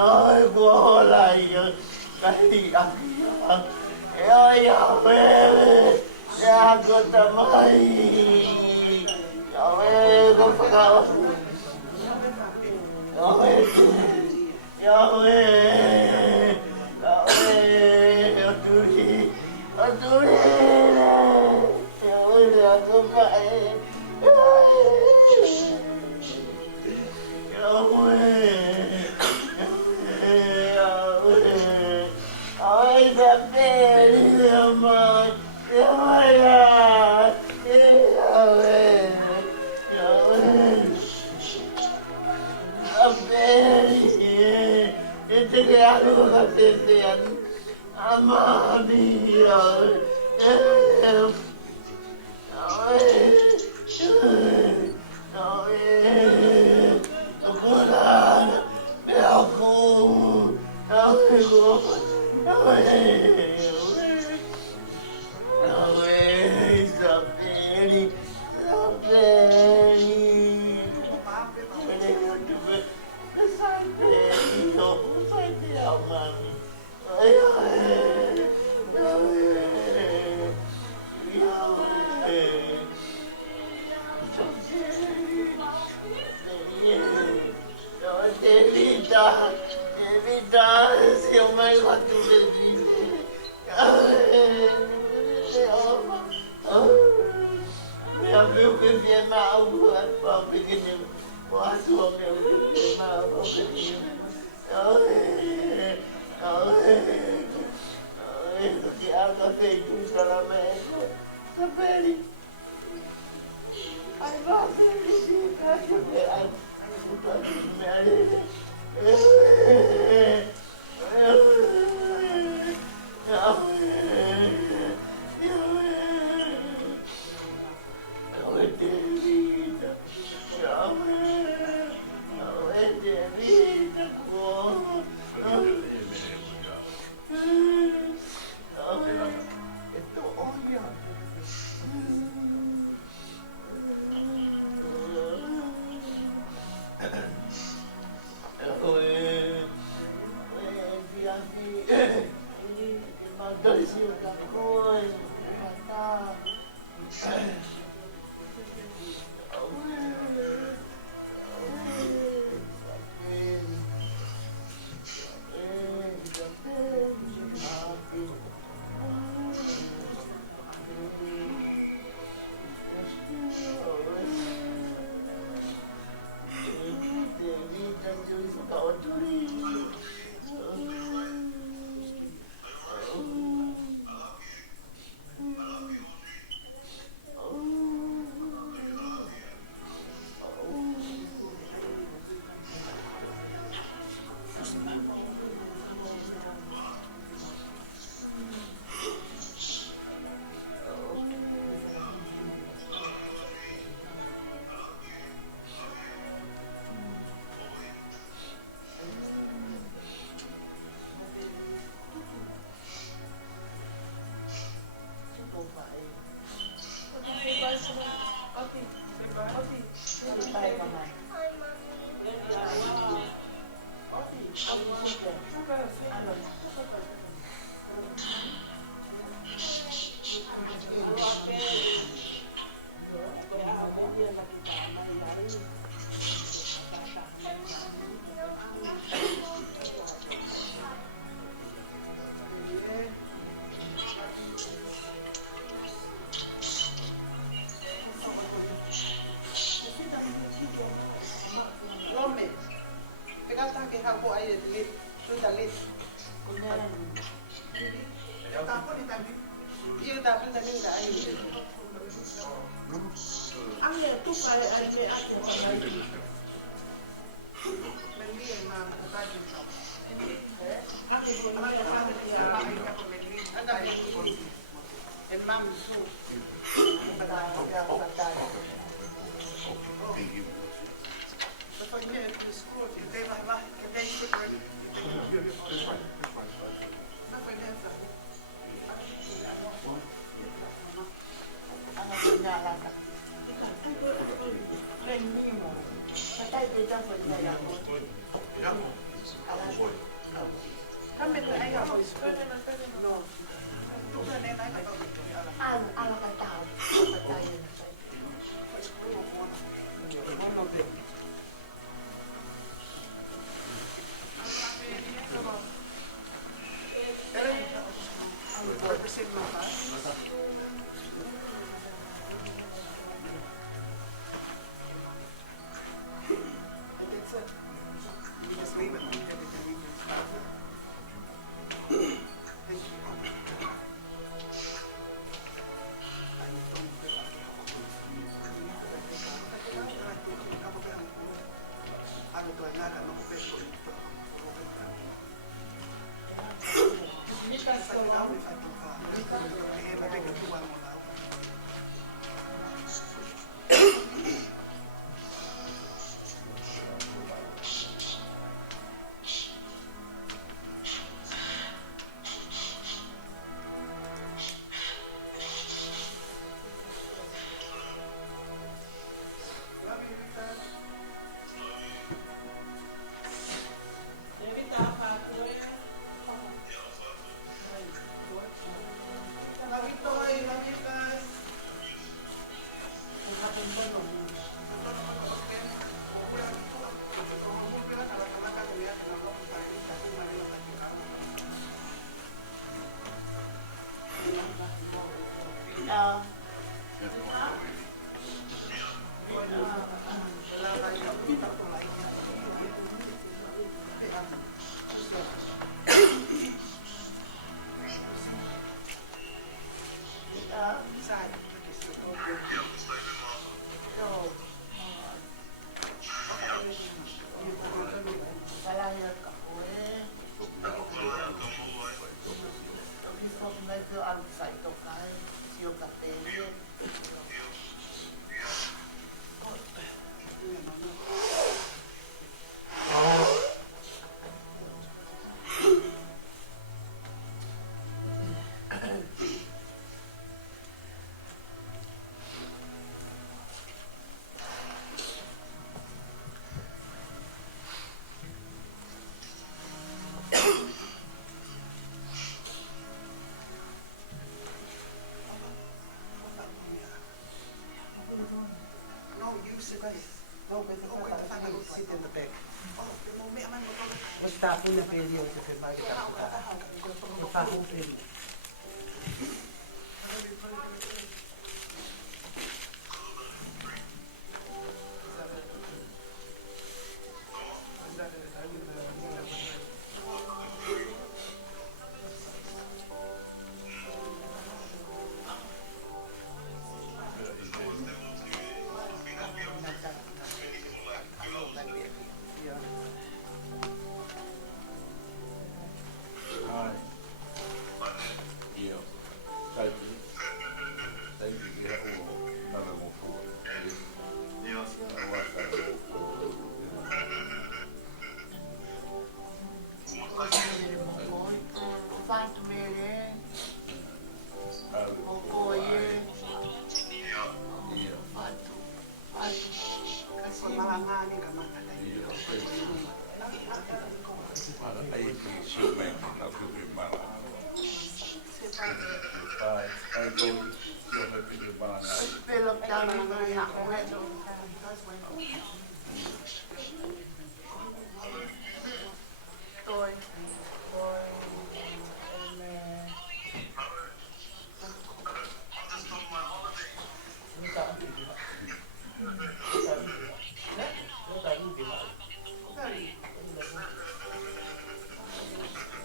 ơi cô lại cái ăn ơi về ya cô tâm ơi ơi cô phải không ơi ơi tôi đi ơi là cô phải Ay, sapere, amore, Evita, se eu mais lá tu meu viu que vem mal, o pequenino, o sua meu que vem mal, o pequenino. Que água feita um salamento, sapere. Ai, nossa, ele fica, ai, puta que merda. Alla patay. Basta po na pwede yung sa firma kita po ka. Basta po pwede.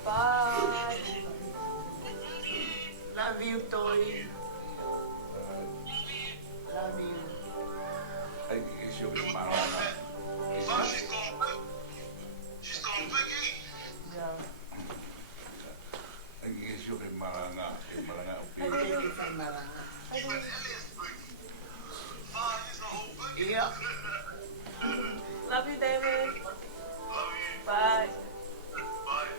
Bye. Love you, Toy. Love you. Ay, isyo ko marana. She's gone biggie. Yeah. Ay, isyo ko marana. Marana. Even Elliot's biggie. Is the whole biggie. Yeah. Love you, David. Love you. Bye. Bye.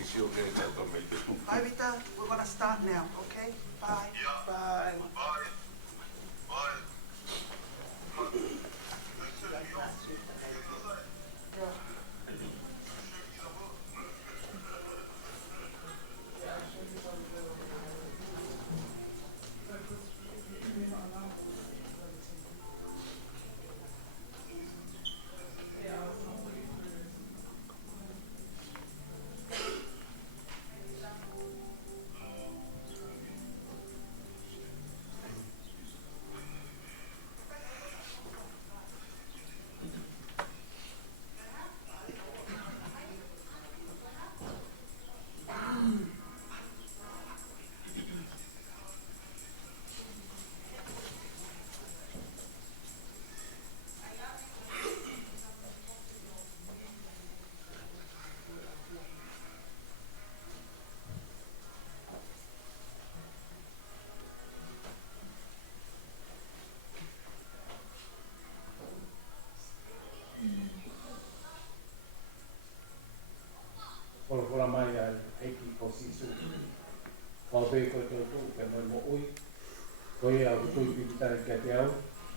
Isyo ko ito também. Bye, Vita. We're gonna start now, okay? Bye. Yeah. Bye. Bye. Bye. Whora mai ai eiki o sisu. Kau pe koe tō tū pe moi mo ui. Koe au tui pikitai kia te au.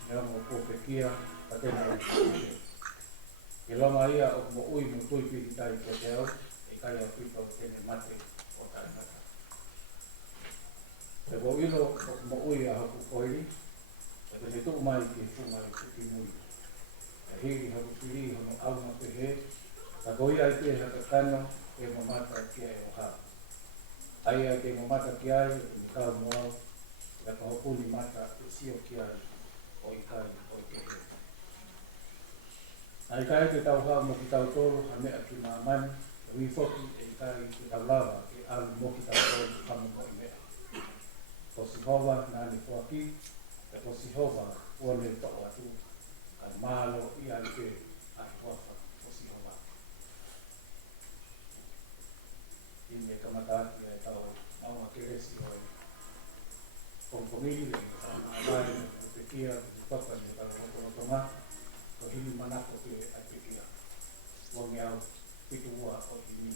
Nea mo ko pe kia a tēnā o tūte. E lama ia o mo ui mo tui pikitai kia te au. E kai a pita o tēne mate o tai mata. Te ko ilo o mo ui a haku koiri. E te tū mai ki fumai kuki mui. E hiri haku piri hono auna pe he. Ka koi ai te haka kano e mamata kia e o hao. Ai ai te mamata kia ai e mi kau moao. E ka hopuni mata e sio kia ai o i kai o i ke he. Ai kai te tau hao mo ki tau toro ha mea ki maa mani. Ui foki e i kai te tau lava e alu mo ki tau toro hamu mo i mea. Ko si hova nani fuaki. E ko si hova uone tau atu. Ai malo i ai te ai huafa. Ini kamata ya tau mau keresi o komkomili ai pekia papa ni kalau toma ko hili manako ke apekia wong ya pitu wa o ini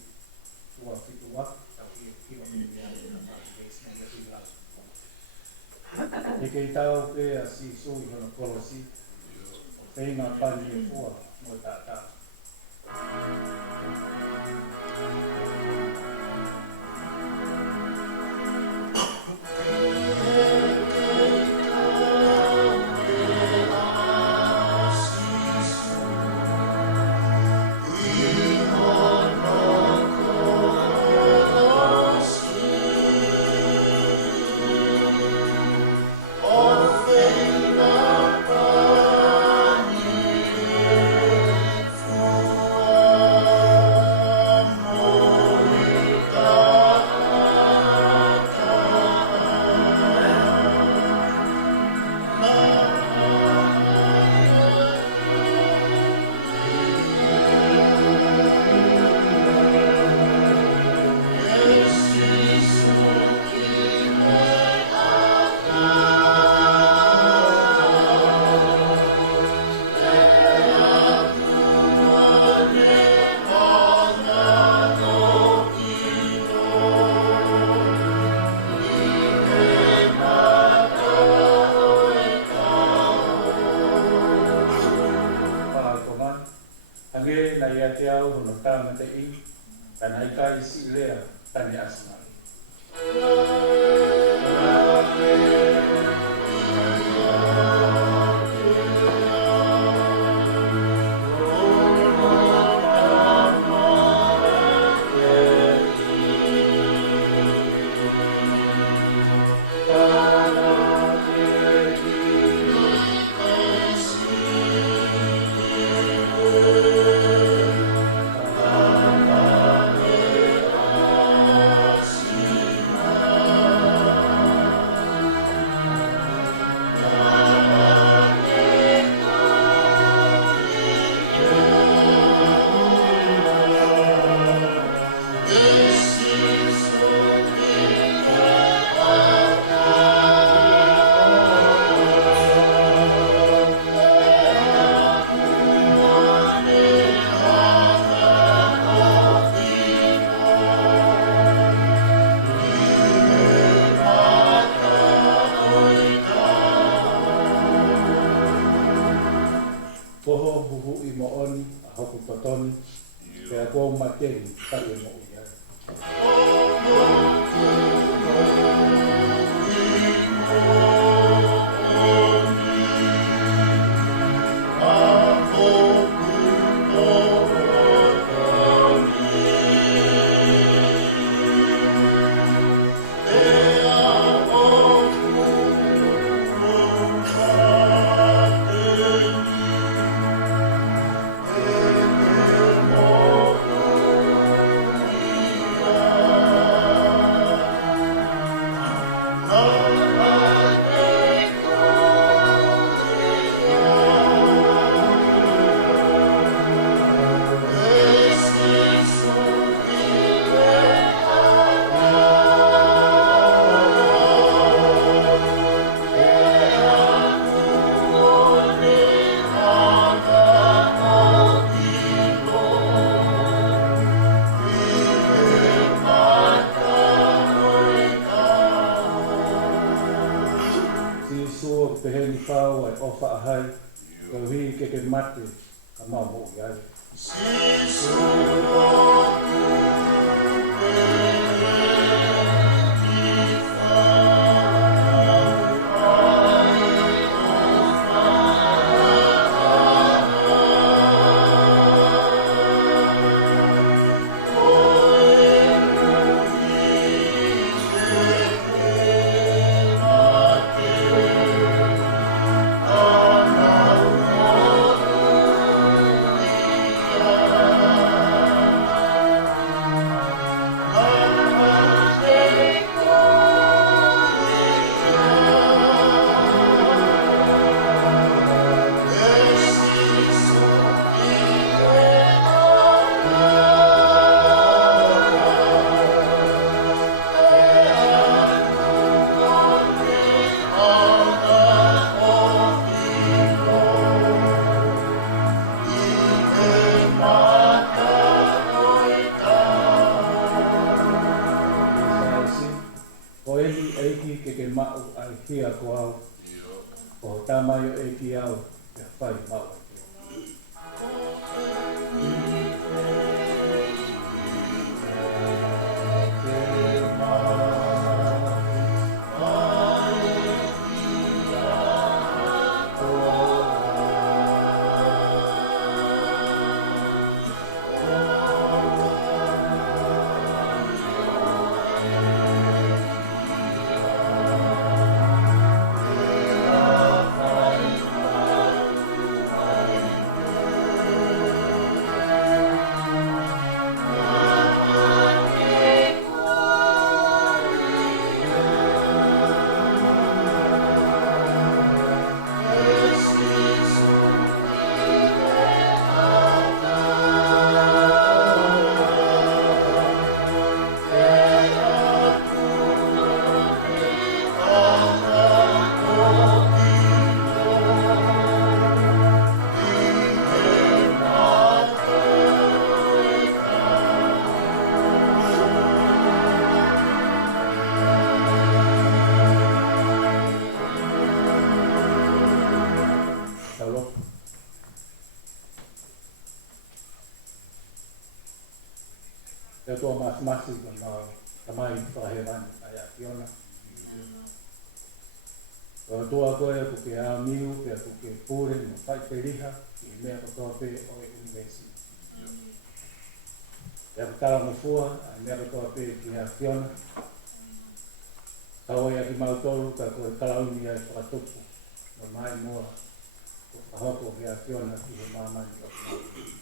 wa pitu wa tau ki ni ya na base na ya e ke tau ke asi so i no kolosi pena pani fua mo ta o whaahai, ko hui ke mate, ka mau mo i ai. Kia ko au, o tamayo e ki au, e whai mau. E toa masi ka mai whaheran ai a Fiona. O toa koe ku ke a miu, ke ku ke pūre no whai te riha, i mea katoa pe o e universi. E ku tala mo fua, ai mea katoa pe ki a Fiona. Tau e a ki mautolu, ka koe kalauni ai whakatupu, no mai mua, ku whahoko ki a Fiona ki he mamani o ki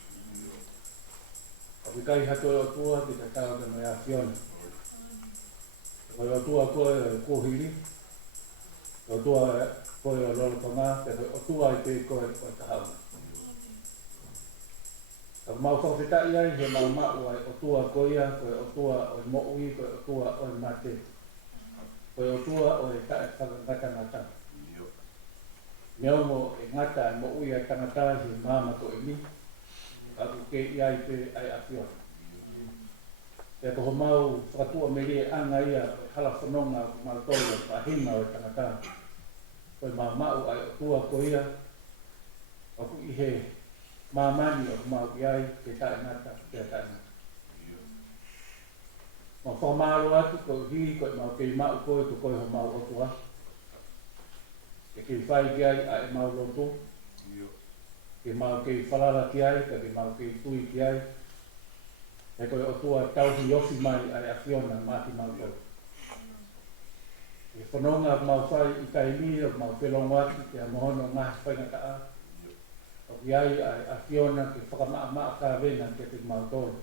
Aku kai hato o tua ki te tau te mai a Fiona. Koe o tua koe o kōhiri. O tua koe o lolo konga, te o tua i te koe o te hauna. Aku mau whawhitai ai, he mau mau ai o tua koea, koe o tua o mo'ui, koe o tua o mate. Koe o tua o e tae whakangata ngata. Meongo e ngata e mo'ui ai tangata he māma ko e mi. Aku ke iai pe ai a Fiona. Te koho mau whakatua me rie anga ia hala whanonga mau tolu a hima o tangata. Koe mau ai o tua ko ia. Aku i he mamani o mau iai te tae ngata te tae ngata. Ma whamaro atu ko hi koe mau kei mau koe ko koe ho mau o tua. Te kei whai ki ai a e mau lotu. Ke mau kei whalara ki ai, ka ke mau kei tui ki ai. E koe o tua tauhi osi mai ai a Fiona mati mau tau. E whanonga mau whai i kai mi o mau whelonga ati ke a mohono ngahi whainga ka a. O ki ai a Fiona ke whakamaa ka venga ke te mau tau.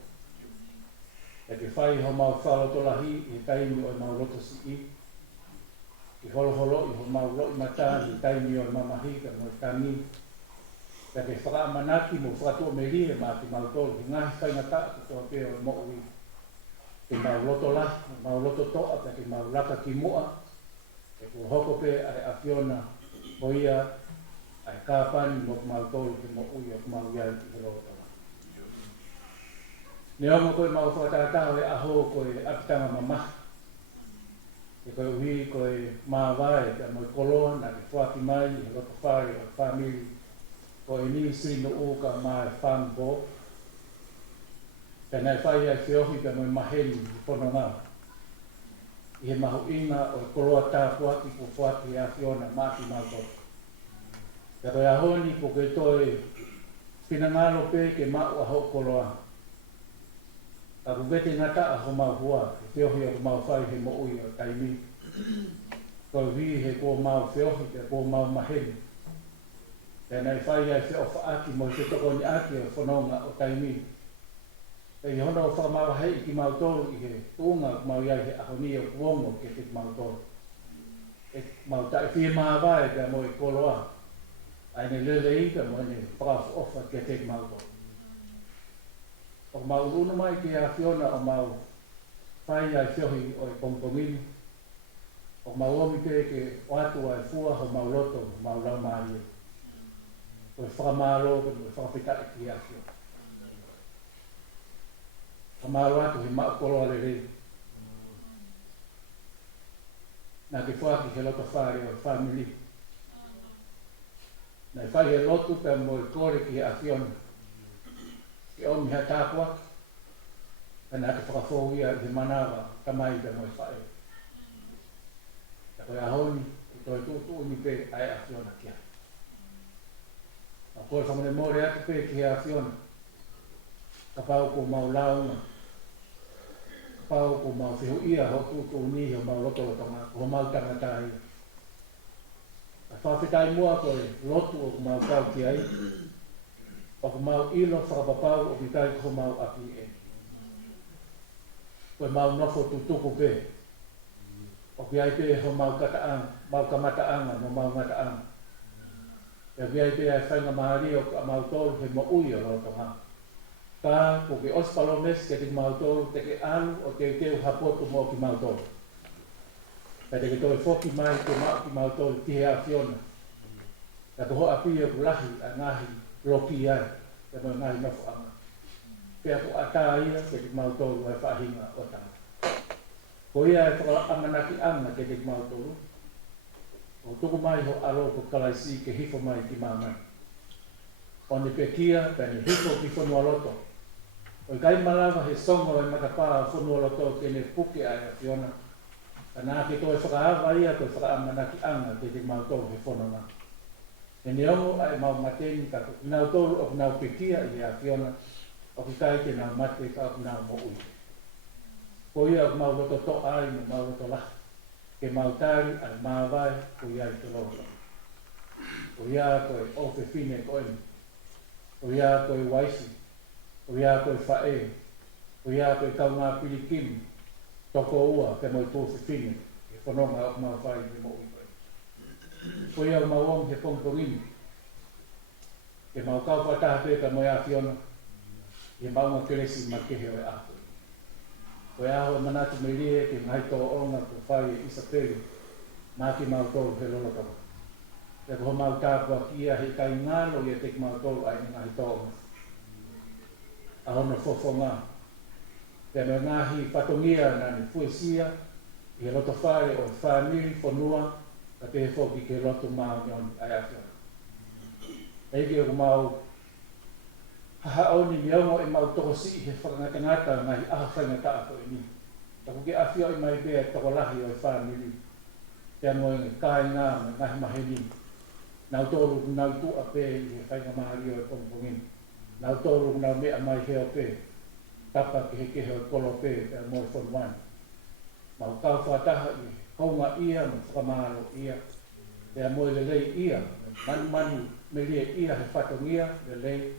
E ke whai ho mau whalotolahi i kai mi o mau loto si i. Ke holo i ho mau lo i mata i kai mi o mamahi ka mo kami. Ka ke whakamanaki mo whakatua me rie ma ki mau tolu. Ki ngahi whaingata ki toa peo e mo'ui. Ke mau loto la, mau loto toa, ka ke mau laka ki mua. E ku hoko pe ai a Fiona o ia ai kāpani mo ki mau tolu ki mo'ui o ki mau iai ki helo toa. Ne ongo koe mau whakatatao e aho koe apitanga mamaha. e koe uhi koe māwae te moi koloa na ke whaki mai e roto whare o whamiri ko e ni sino uka mai whambo te nei whai ai whiohi te moi maheni i pono ngā i he mahu inga o e koloa tā whaki ko whaki a whiona māki mātou te koe ahoni ko ke toi pinangalo pe ke mau a hau koloa ka kubete ngata a ho mau hua ke whiohi o mau whai he mo ui o taimi ko vi he ko mau whiohi te ko mau maheni tēnei whai ai whio whaaki mo te toko ni aki o whanonga o taimi e i hono o whamawa hei ki mau tolu i he tūnga mau iai he ahoni o kuongo ke te mau tolu e mau tae whie maa wae te mo i koloa ai ne lele ika mo ne whakafu ofa ke te mau tolu o mau unu mai ki a whiona o mau whai ai whiohi o i pongpongini o mau omi ke o atu ai fua ho mau loto mau lau maari o whakamaro o whakawhita i ki a whiona o mau atu he mau koloa le rei nā ke whaki he loto whare o whamili nā whai he lotu pe mo i kore ki a whiona ke omi ha tāpua, ka nā ke whakawhōhia i he manawa tamai pe mo i whae. Ka koe ahoni, i toi tūtū ni pe ai a whiona kia. A koe whamone mōre atu pe ki a whiona, ka pau ko mau launga, ka pau ko mau whihu ia ho tūtū ni ho mau lotolotonga, ho mau tangatai. Ka whawhitai mua koe lotu o mau kau ki ai, o ko mau ilo whakapapau o ki kai ko mau aki e. Koe mau nofo tutuku pe. O ki ai pe ho mau kataanga, mau kamataanga no mau ngataanga. E ki ai pe ai whainga mahari o ka mau tolu he mo ui o roto ha. Ka ko ki ospalo mes ke te mau tolu te ke alu o te teu hapoto mo ki mau tolu. Ka te ke toi foki mai ke mau tolu ki he a whiona. Ka ko ho api o kulahi a ngahi loki ai, te mai ngahi nofo anga. Pea ko ata ia ke te mau tolu ai whahinga o tanga. Ko ia e whakala amanaki anga ke te mau tolu. O tuku mai ho alo ko kalaisi ke hifo mai ki mamai. O ne pe kia, pe ne hifo ki whanua loto. O i kai malawa he songo e matapaa whanua loto ke ne puke ai a whiona. Ka nā ke toi whakaawa ia ko whaka amanaki anga ke te mau tolu he whanona. E ne ongo ai mau mateni ka ko nau tolu o nau pekia i a whiona o ki kai ke nau mate ka o nau mo ui. Ko ia o mau loto to ai mo mau loto lahi. Ke mau tari ai māwai ko ia i te loto. Ko ia koe ofe fine ko eni. Ko ia koe waisi. Ko ia koe whae. Ko ia koe kau ngā pilikini. Toko ua ke moi tōwhi fine. Ke whanonga o mau whai me mo ui. Ko ia mau om he pongpongini. Ke mau kau whataha pe ka moi a whiona. Ke maunga keresi ma kehe o e aho. Ko ia ho manatu me rie ke ngai tō onga ko whai e isa pere. Mā ki mau tōru he lolotama. Ke ko mau tāpua ki ia he kai ngālo i a te mau tōru ai ngai tō onga. A hono fofo ngā. Ke me ngahi patongia nani fuesia. I he loto whai o whamiri whanua. Ka te whoki ke lotu māu ni ai awhia. Eiki o mau haha oni mi aungo e mau toko si he whakangatangata ngahi aha whaingata ako e ni. Tako ke awhia i mai bea toko lahi o e whamiri. Te amoe nge kai ngā me ngahi maheni. Nau tōru nau tua pē i he whainga mahari o e pongpongini. Nau tōru nau mea mai heo pē. Tapa ki he kehe o e kolo pē te amoe whanuani. Mau kau whataha i honga ia me whakamaro ia. Te amoe le lei ia. Manu me lia ia he whatongia le lei.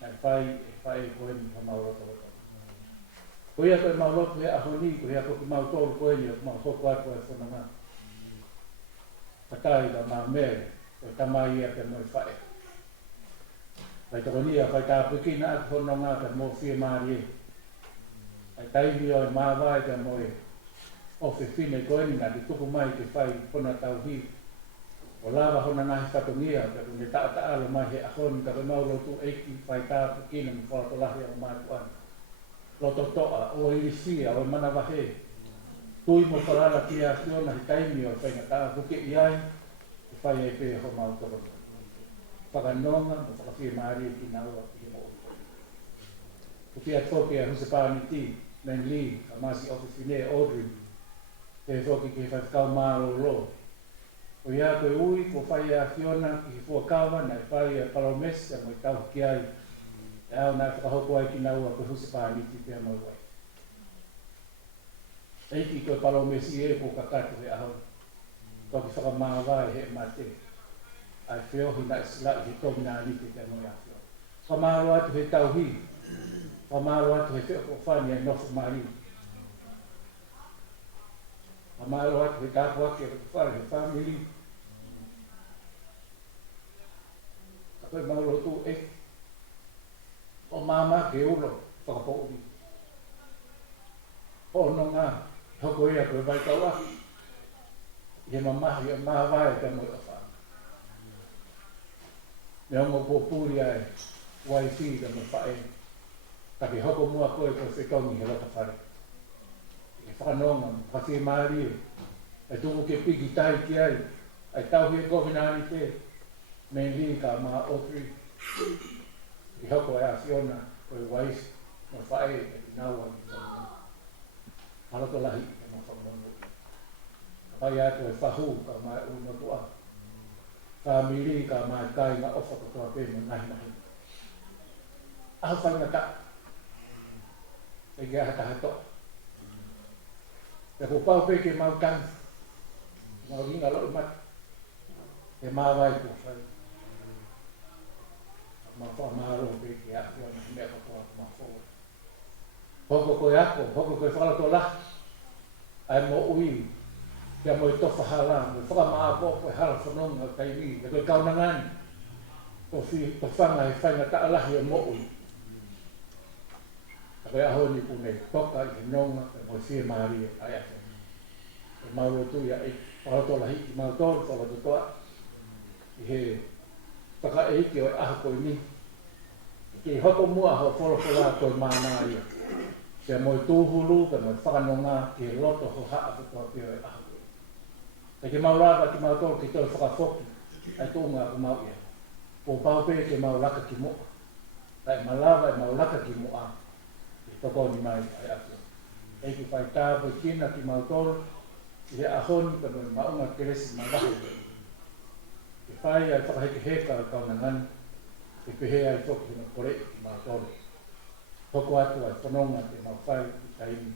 Nai whai e koeni ka mauroto roto. Ko ia koe mauroto he ahoni, ko ia koe mau tōru koeni o mau hoko atu e whananga. Patai da mau mere, koe tamai ia ke moi whae. Pai toko nia, pai tā pukina atu whananga ka mō whie maari e. Ai taimi o e māwai ka moi ofe whine koeni nga ki tuku mai ke whai whana tau hi. O lava hona ngahi whatongia, ka kune taata mai he ahoni, ka mau lotu eiki, whai tāpu kina mi whakolahi o mai tuana. Loto toa, o iri whia, o mana wahe. tui mo parala kia fiona hi taimi o whainga taa huke iai e whai e pe ho mautoro whakanonga mo whakawhia maari ki naua i mo uko uki a toke a huse pāmiti men li a masi ofisine Audrey e whoki ki whakau māro lo o ia koe ui ko whai a fiona ki fuakawa na e whai a palomesa mo i tau ki ai e au nā whakahoko ai ki naua ko huse pāmiti pia mo wai eiki koe palomesi e ko kakatu he aho ko ki whakamāwai he mate ai whiohi na isilai he tomi nā nike te mo ia whio whamaro atu he tauhi whamaro atu he whio whani ai nofu mari whamaro atu he tāku ake e whare he family ka koe mauro tu e o māma ke ulo whakapouri o no ngā hoko ia koe vai tau ahi i he mamahi o māwai te mo i wha me ongo pōpūri ai waifi te mo whae ka ki hoko mua koe koe whekongi he rata whare i whanonga whawhi maari e tuku ke piki tahi ki ai ai tauhi e kovinani te me li ka maa otri i hoko e a Fiona koe waisi mo whae e ki naua ki whanonga Haloto lahi e mo whamono. Pai atu e whahu ka mai una tua. Whamiri ka mai kai na ofa ko toa pēne nahi nahi. Aho whainga ka. E gea hata hatoa. E ko pau pe ke mau kang. Mau ringa lo mat. E mawai ko whai. Mau whamaro pe ke a whio na mea katoa mau whaua. Hoko koe ako, hoko koe whakalato lah. Ai mo ui, kia mo i tofa hala, mo i whakamaa popo e hala whanonga o taimi, e koe kaunangani. O to whanga e whainga ta alahi o mo ui. A koe aho ni pune toka i he nonga, e mo i whia maari e ai ake. E mauro tui a e whakalato lahi i mautoro, whakalato toa. I he whaka eike o e aho koe ni. Ki hoko mua ho wholofola koe mānā ia. Kia mo i tūhulu, ka mo i whakanonga ki loto ho haa kutoa pio e ahu. Ka ki maurava ki mautoro ki toi whakafoki, ai tūnga ku mau ia. O paupe ke mau laka ki mua. Kai malawa e mau laka ki mua. I toko ni mai ai ahu. E ki whai tāpo i kina ki mautoro, i he ahoni ka mo i maunga keresi malawa. I whai ai whakaheke heka o kaunangani, i pehe ai toki na kore ki mautoro. Toko atu ai whanonga te mau whai i taimi,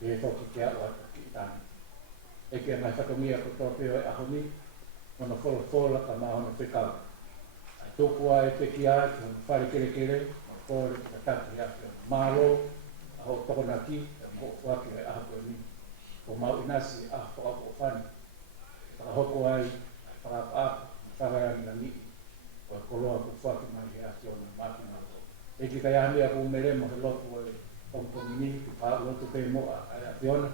i he toki te au atu ki i tāni. E kia mai whakamia ko tō peo e ahoni, mana whola ka mahona whekau. Ai tōku ai te ki ai, ki hana whare kere kere, ma whore ki ka tatu i atu. Mālo, aho toko na ki, e mo whaki ai aho koe ni. Ko mau inasi aho whakapo o whani. Whakahoko ai, ai whakapa aku, whakayami na ni. Ko e koloa ku whaki mai he ati ona maki na ko. E ki kai ahmi aku meremo he lotu e pongpongini, ki pā lotu pe moa ai a Fiona.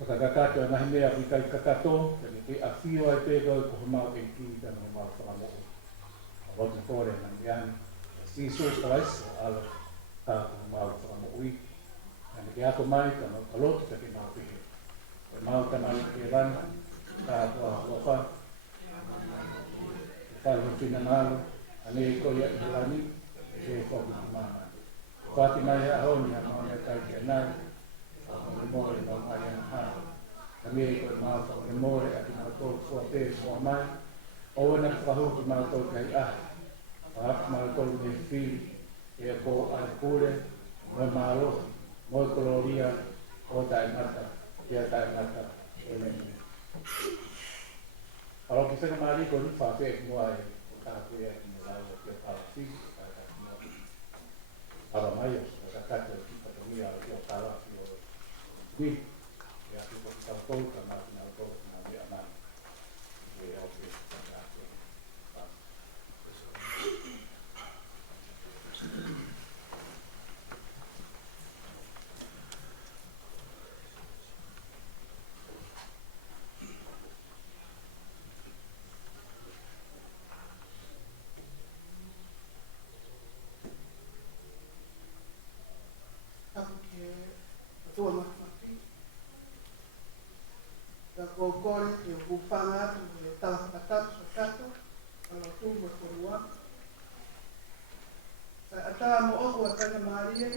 Whakakakato e nahi mea ki kai kakato, e ki a whio ai pe koe ko mau e ki tana he mau whakamoa. A lotu kore na miani, e si so kawaiso ala tā ko mau whakamoa i. E ki ako mai tana ka lotu te ki mau pihe. Koe mau tana ke rana, tā kua huafa. Whai hukina nalo, ane i koe i lani, e whoki ki mana. Whati mai a honi a mauna kai ki anai, whakone more ma mai ana haa. Ka mea i koe maa whakone more a ki mātou fua pē fua mai. Owe na whahuki mātou kai ahi. Whahaki mātou me whiri, e a ko ai kure, moi mālo, moi koloria, o tai mata, kia tai mata, e meni. Alo ki whena maari ko ni whapea ki mua e, o tāpea ki me lau o kia pāwhi, Aba mai o ka kata ki patomia o kia tāwhi o hui, e a ki ka tau ka māti nā tau ka nā mea nā. E au ke tāpea. Aku ke tua mawhaki, kōkore e hupanga atu e tala whakatatu whakato ala tūma korua. Sa ata mo oku a tanga Maria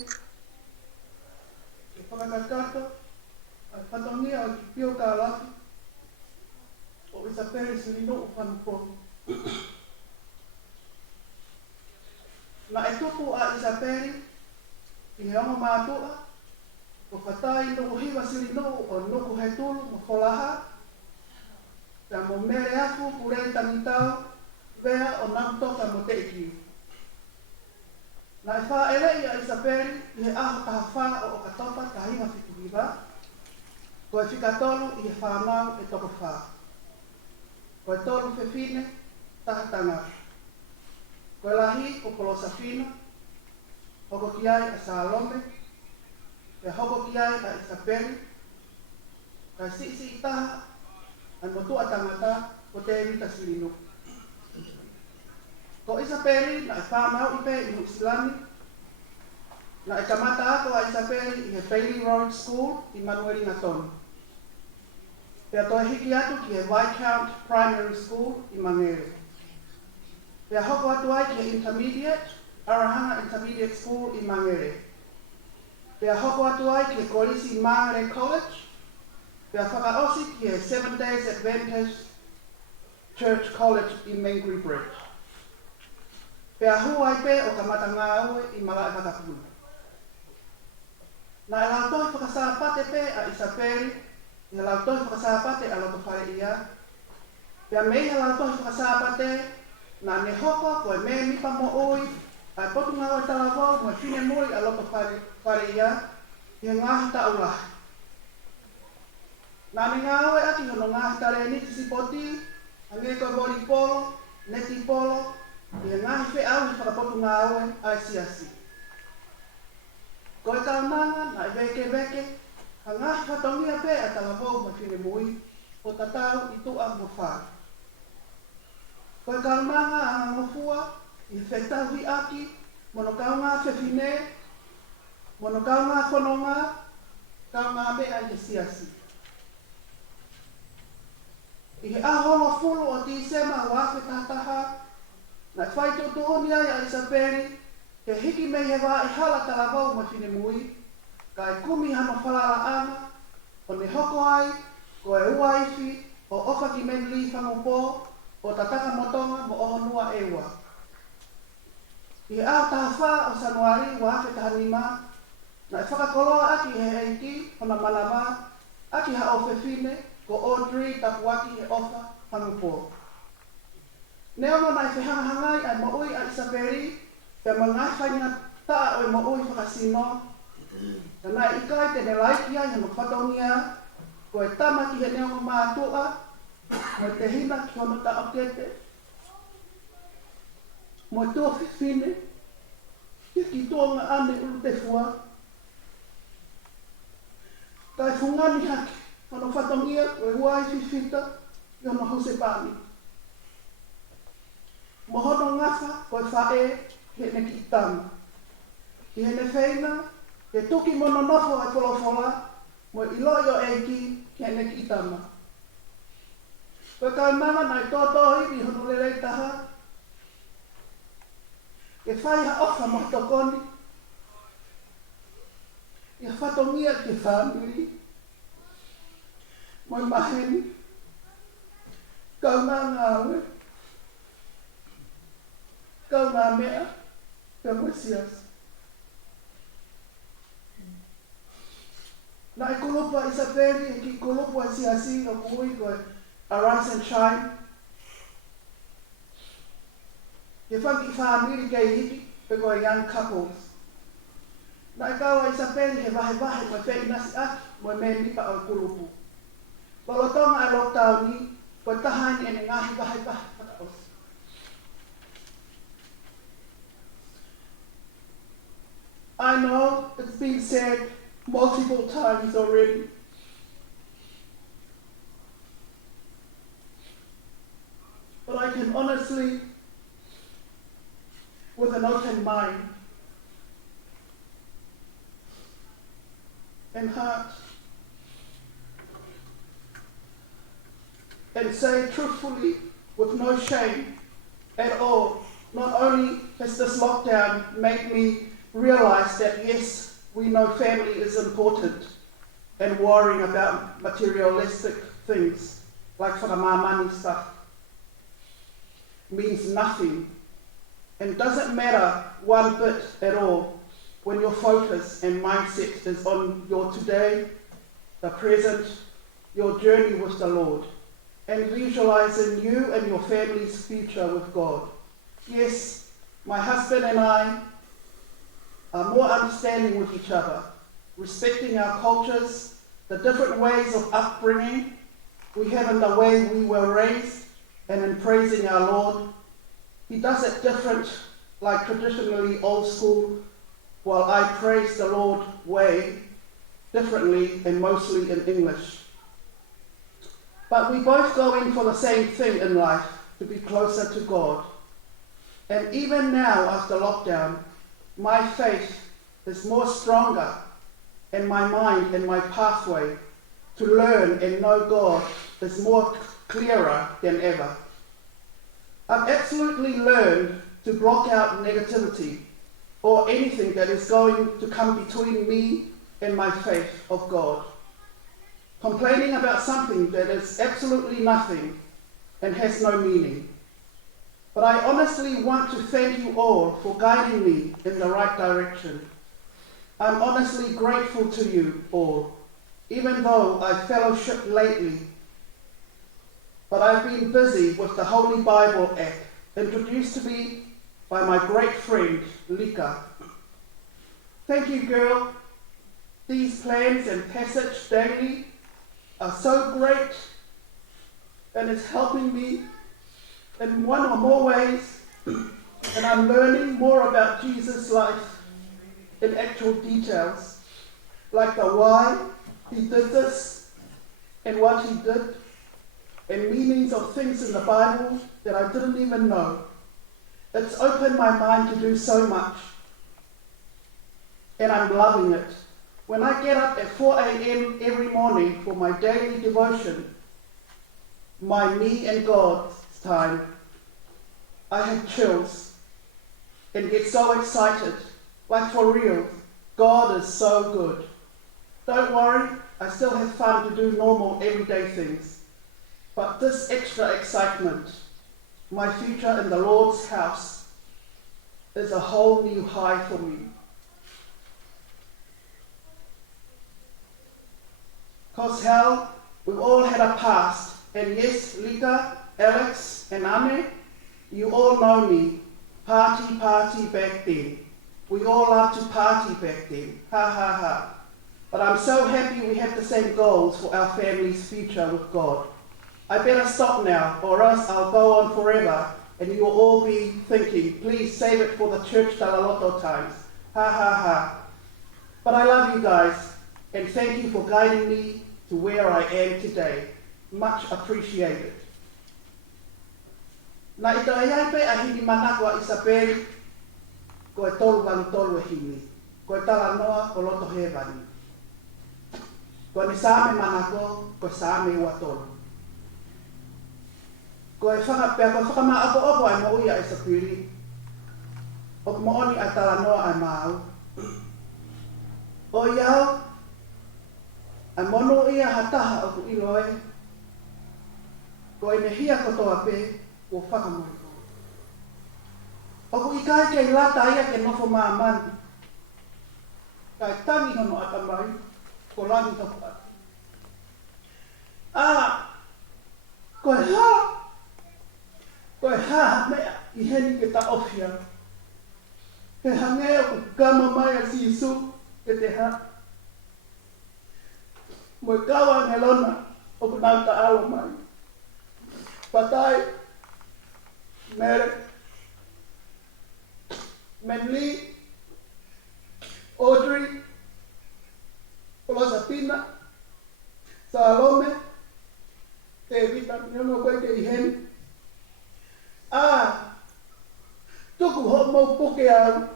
e whakakakato a whatongia o ki pio ka lafi o Isaperi Sirino o whanuponi. Na e tupu a Isaperi i he ongo mātua o whatai nuku hiwa Sirino o nuku he tulu mo wholaha ka mo mere aku purei tangitau vea o namtoka mo te ikiu. Na e wha ere i a Isaperi i he aho taha wha o katopa ka hinga whituhiwa ko e whikatolu i he whanau e toko wha. Ko e tolu whewhine taha tangata. Ko e lahi o Kolosafina, hoko ki ai a Salome, e hoko ki ai a Isaperi, ka sisi i taha an motua tangata ko te evita Sirino. Ko Isaperi na e whanau i pe i Nusilani, na e kamata ako a Isaperi i he Bailey Road School i Manueli Ngatoni. Pea toi hiki atu ki he Viscount Primary School i Mangere. Pea hoko atu ai ki he Intermediate, Arahanga Intermediate School i Mangere. Pea hoko atu ai ki he Kolisi Mangere College. Pea whakaosi ki he 7 Days Adventist Church College i Mangere Bridge. Pea hu ai pe o kamata ngā ue i mara e whakapuna. Na e lau toi whakasāpate pe a Isaperi, i lau toi whakasāpate a loto whare ia. Pea mei lau toi whakasāpate na ne hoko ko e me mipa mo oi, a e potu ngā oi talavau mo e whine mui a loto whare ia, i ngāhi ta ulahi. Na me ngā oi aki hono ngāhi ta rea niti sipoti, a nge koe bori polo, neti polo, i ngāhi whi au i whakapotu ngā oi ai siasi. Ko e kaunanga na e veke, ka ngāhi whatongia pe a talavau mo e whine mui, o tatau i tua mo whāi. Ko e kaunanga a ngofua i whetau hi aki, mono kaunga whewhine, mono kaunga whanonga, kaunga mea i siasi. I he aholo fulu o Tisema o awe tataha, na whaitoto oni ai a Isaperi, he hiki mei he wā i hala talavau mo whine mui, ka e kumi hano whalala ana, o ne hoko ai, ko e uaifi, o ofa ki menli whangopō, o tataka motonga mo ohonua ewa. I au taha wha o Sanuari wa awhi taha nima, na e whakakoloa aki he eiki, hona malama, aki ha o whewhine, ko Audrey tapuaki he ofa whangopō. Neono na e whehangahangai ai mo ui a Isaperi, pe ma ngai whainga taa o e mo ui whakasino, ka nai ikai tene laiki ai he mo whatongia, ko e tamaki he neongo mātua, mo te hina ki hono ta okete, mo e tua whiwhine, ki tuonga ane ulu te fua, kai whungani haki, hono whatongia, ko e huai whiwhita, i hono Hosepani. Mo hono ngafa, ko e whae, he ne ki tama. I he ne whaina, he tuki mono nofo ai wholofola, mo i loio eiki, he ne ki tama. Koe kai mama nai tōtohi i hono lerei taha. E whaiha ofa mo tokoni. I whatongia ki whamiri. Mo i maheni. Kau ngā ngāwe. Kau ngā mea. Ka mwesias. Na e kulupa Isaperi, e ki kulupa siasi o kui koe. Arise and shine. He whanki whamiri kei hiki, pe koe young couples. Na e kaua Isaperi he wahe mo e whei nasi aki, mo e me nipa o kulupu. Walotonga e lockdown ni, koe tahaini ene ngahi wahe whakaosi. I know it's been said multiple times already. But I can honestly, with an open mind and heart, and say truthfully, with no shame at all, not only has this lockdown made me realize that yes, we know family is important and worrying about materialistic things like whakamamani stuff means nothing and doesn't matter one bit at all when your focus and mindset is on your today, the present, your journey with the Lord, and visualizing you and your family's future with God. Yes, my husband and I are more understanding with each other, respecting our cultures, the different ways of upbringing we have in the way we were raised, and in praising our Lord. He does it different, like traditionally old school, while I praise the Lord way differently and mostly in English. But we both go in for the same thing in life, to be closer to God. And even now, after lockdown, my faith is more stronger, and my mind and my pathway to learn and know God is more clearer than ever. I've absolutely learned to block out negativity or anything that is going to come between me and my faith of God. Complaining about something that is absolutely nothing and has no meaning. But I honestly want to thank you all for guiding me in the right direction. I'm honestly grateful to you all, even though I fellowship lately. But I've been busy with the Holy Bible app, introduced to me by my great friend, Lika. Thank you, girl. These plans and passage daily are so great, and it's helping me in one or more ways, and I'm learning more about Jesus' life in actual details, like the why he did this and what he did, and meanings of things in the Bible that I didn't even know. It's opened my mind to do so much, and I'm loving it. When I get up at 4 a.m. every morning for my daily devotion, my me and God's time, I have chills and get so excited, like for real, God is so good. Don't worry, I still have fun to do normal everyday things, but this extra excitement, my future in the Lord's house, is a whole new high for me. Cause hell, we've all had a past, and yes, Lita, Alex, and Ame, you all know me. Party back then. We all loved to party back then. Ha ha ha. But I'm so happy we have the same goals for our family's future with God. I better stop now, or else I'll go on forever, and you'll all be thinking, please save it for the church Talaloto times. Ha ha ha. But I love you guys, and thank you for guiding me to where I am today. Much appreciated. Na ito ai pe a hini manako a Isabel, ko e tolu e hini, ko e tala noa o loto hevani. Ko ni same manako, ko same ua tolu. Ko e whakama apo ai mo uia Isabel, o mo oni a tala noa ai mau. O iau, a mono ia hataha o ku iloe, ko e nehia kotoa pe, o whakamoi. O ku ikai kei lata ia ke nofo maamani. Kai tangi hono atamai, ko langi toku atu. Koe ha mea i heni ke ta ofia. He hangea ku kama mai a sisu ke te ha. Moe kawa ngelona o ku nauta alo mai. Patai, Mere, Menli, Audrey, Colosapina, Salome, Evita, Nyono koe te ihen. Tuku ho mau puke au,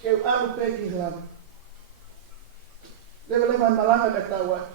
keu alu peki hilang. Lewa malanga ka tau atu.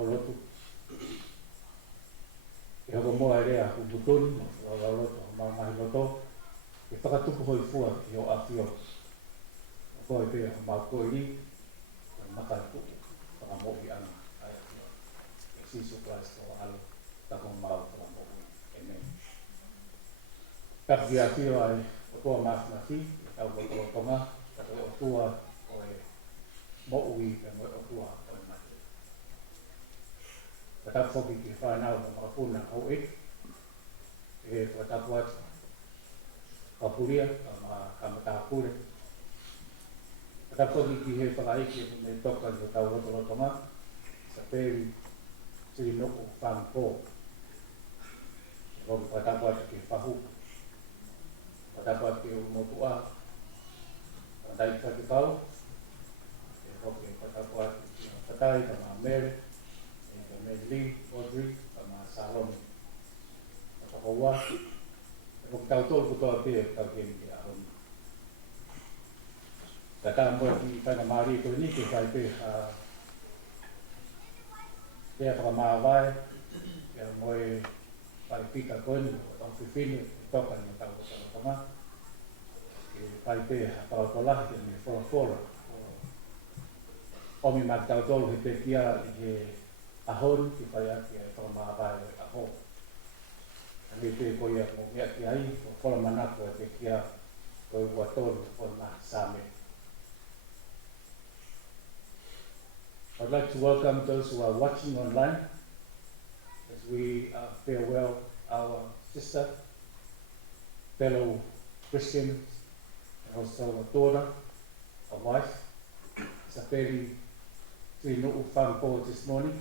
tau lotu. E hoko moa e rea ku butoni, o tau lotu, o mahi loto, e whakatupu hoi fua ki o awhio. O koe pēr o mau koe ri, o makai puku, whakamohi ana, ai awhio. E sisu Christ o alo, tako mau whakamohi. Amen. Kapi a whio ai, o koa māwhina fi, e tau koto o tonga, kato o tua o e mo'ui e moe o tua o e mate. Whatapu whoki ki whanau o makapuna au e whatapu atu kapuria, ka matahapure. Whatapu whoki ki he whakaiki e me toka i o tau roto sa pēri siri noko whanpō. Roki whatapu atu ki whahuku. Whatapu atu ki o motua, whatai whatikau, e hoki whatapu atu ki o whatai, ka mā mere, e ka Medley, Audrey, ka mā Salome. Whakahoua, e hoki tau tōru kutoa pēr tau kemi ki a honi. Ka tā moe ki whaina maari koe ni ke whai pēr pēr whakamāwai, e moe whai pika koe ni, o tau whiwhine, e toka ni o tau kotoa. E whai pēr whakatolahi ke me whora. Omi maki tau tolu he pe kia i he ahon ki whai aki e whakamāwai o aho. He pe koe ia mo mea ki ai, o whora manako e pe kia koe ua tolu o maki sāme. I'd like to welcome those who are watching online as we farewell our sister, fellow Christians, and also a daughter, a wife. It's a very little fun forward this morning.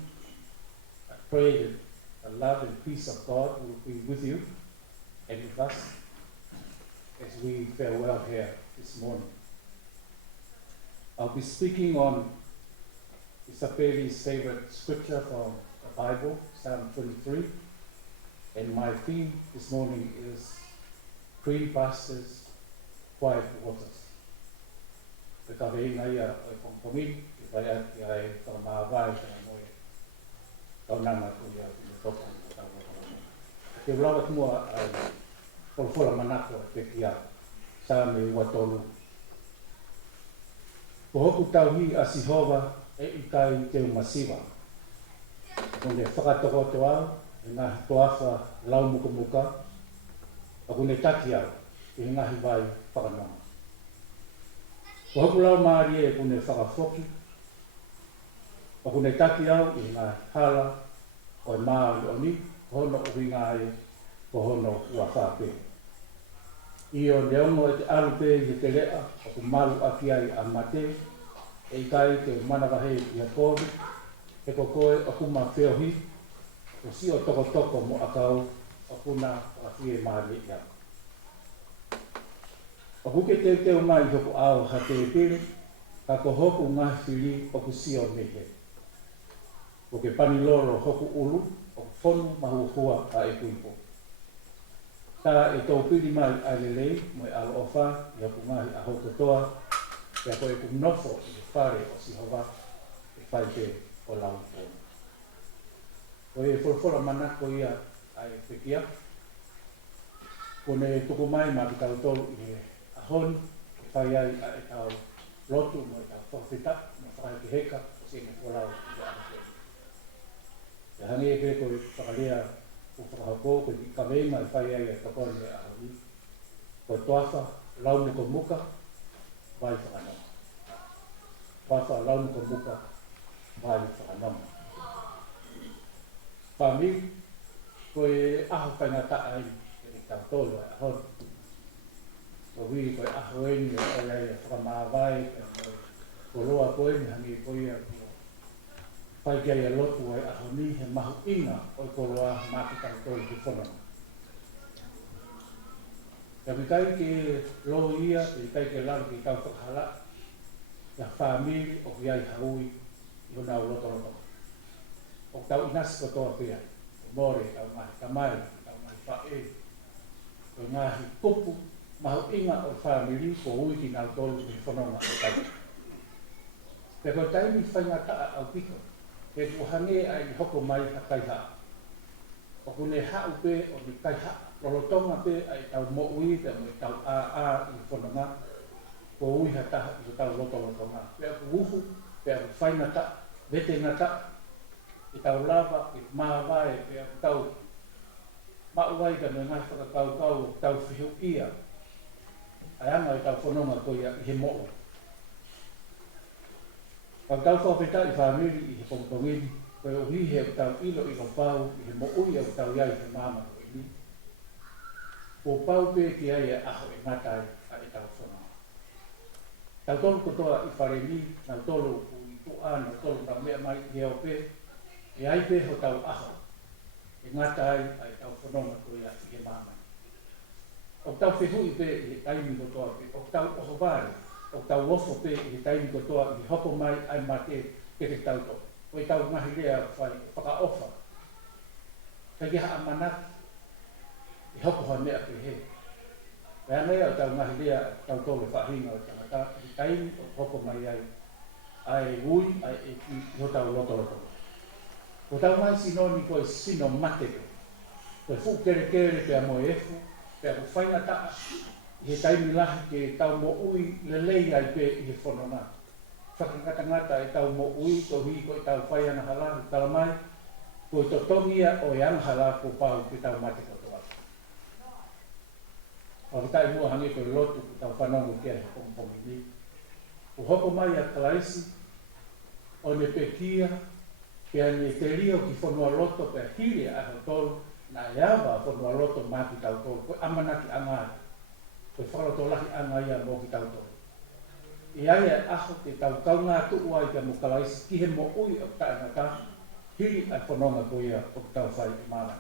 I pray that the love and peace of God will be with you and with us as we farewell here this morning. I'll be speaking on Isabeli's favorite scripture from the Bible, Psalm 23, and my theme this morning is green pastures, quiet waters. Te kaweinga ia o Kongkomi, ki whai ati ai whakamāwai kaya moe taunanga ko ia ki me toka o tau wakamana. Te urawa mua ai wholawhola manako te kia sa me ua tolu. Ko hoku tauhi a Sihova e i kai te umasiwa. Kone whakatoko au, e ngahi toafa lau muka, a kone taki au, e ngahi vai whakanonga. Ko hoku lau maari e kone whakafoki, a kone taki au, e ngahi hala, o e maari o ni, hono o winga e, ko hono ua whape. I o neongo e te alupe i te lea, o ku maru aki ai a mate, e kai te manavahe i a kōwi, e ko koe o kuma whiohi, o si o toko mo akau, o kuna o whie maari ia. O huke te mai hoku ao ha te pere, ka ko hoku ngahi whiri o ku si o mehe. O ke paniloro hoku ulu, o whonu mahu hua a e kuipo. Tā e tō piri mai a lelei, mo e alo ofa, i hoku ngahi a hoku toa, e ko e ku nofo i te whare o Sihova, e whai te o lau tōna. O e wholawhola manako ia a e whikia, kone tuku mai ma ki tau tolu i e ahon, e whai ai a e tau lotu mo e tau whawhita, mo whai ki heka, o se me o lau i te ahon. E hangi e peko e whakalea o whakahako, ko i kawema e whai ai a takone e ahoni, ko e toafa, lau muka, vai whakanama. Whawha lau muka, vai whakanama. Whami, ko e aho whaingata ai, e tau tolu ai ahon. Ko hui ko e aho eni o ai e whakamāwai, ko roa ko eni hangi ko ia ko whai kia ia lotu ai ahoni, he mahu inga o i ko roa maki tau tolu ki whanama. Ka kai ke lo ia, kai ke lau ki tau whakahala, ia whamiri o ki ai haui i hona o loto. O tau inasi kotoa pia, o more, tau mahi tamai, tau mahi whae, o ngahi kupu, mahu inga o whamiri, ko ui ki nau tolu ki whanonga o tau. Pe ko taimi whainga taa au piko, ke tuhange ai ni hoko mai hakai ha. O kune hau pe o ni kai ha. Lolotonga pe ai tau mo ui te mo tau a i whananga. Ko ui hataha i tau lotonga. Pe aku uhu, pe aku whaina ta, vete ngata. I tau lava, i maa vai, pe aku tau mauai ka me ngai whakakau tau whihu ia. Ai anga i tau whanonga koe i he mo'o. Pag tau whawheta i whamiri i he pongtongini, koe o hihe o tau ilo i pau i he mo'ui au tau iai he mama koe ni. O pau pe ki ai e aho e ngatai a e tau whanonga. Tau tolu kotoa i whareni, nau tolu i tua, nau tolu tau mea mai i heo pe, e ai pe ho tau aho. E ngatai a e tau whanonga koe a i he mama. O tau whehui pe i he taimi kotoa pe, o tau oho vare, o tau ofo pe i he taimi kotoa i hoko mai ai mate ke te tau to. O i tau ngahi lea whai whakaofa. Kai ha amanaki, i hoko hoa mea pe he. Pea mea o tau ngahi lea tau tole whahinga o tangata, i taimi o hoko mai ai, ai ui, ai e ki ho tau loto. Ko tau mai sinoni koe sino mateke. Koe fu kere pea mo efu, pea ko whainga taa, i he taimi lahi ke tau mo ui lelei ai pe i he whanonga. Whakakatangata e tau mo ui, ko hui ko i tau whaiana hala, i tala mai, ko i totongia o e hala ko pau ke tau mate kotoa. O kitai mua hangi ko i lotu ki tau whanonga kia he pongpongi ni. Ko hoko mai a kalaisi, o ne pe kia, kia ni te rio ki whanua loto pe hiri a hotolu, na eawa whanua loto mā ki tau tolu, koe amanaki anga, koe whakaroto lahi anga ia mō ki tau tolu. I ai e aho te tau kaunga tuu ai kia mo kalaisi, ki he mo ui o taengata, hiri ai whanonga ko ia o tau whai i māna.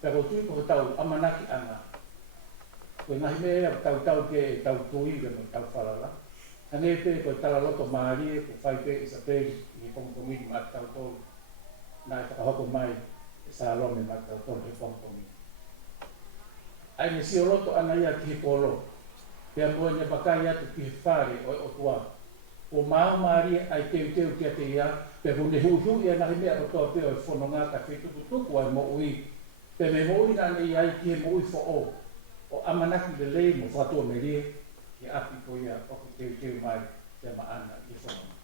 Pero tui ko tau amanaki anga, koe ngahi mea o tau ke e tau tui ke mo tau whalala, ane pe koe tala loto maarie, ko whai pe i sa peri, i pongpongini mā tau tolu, nā i whakahoko mai, e sa alome mā tau tolu he pongpongini. Ai me si o loto ana ia ki he polo, pea mua ne bakai atu ki he whare o tua. O māo maarie ai teu kia te ia, pea hune hu ia nahi mea rotoa peo e whanonga ka whetukutuku ai mo ui, pea me mo ui nane i ai ki he mo ui fo o amanaki le lei mo whatua me rie, ki api ko ia o ki teu mai te maana i whanonga.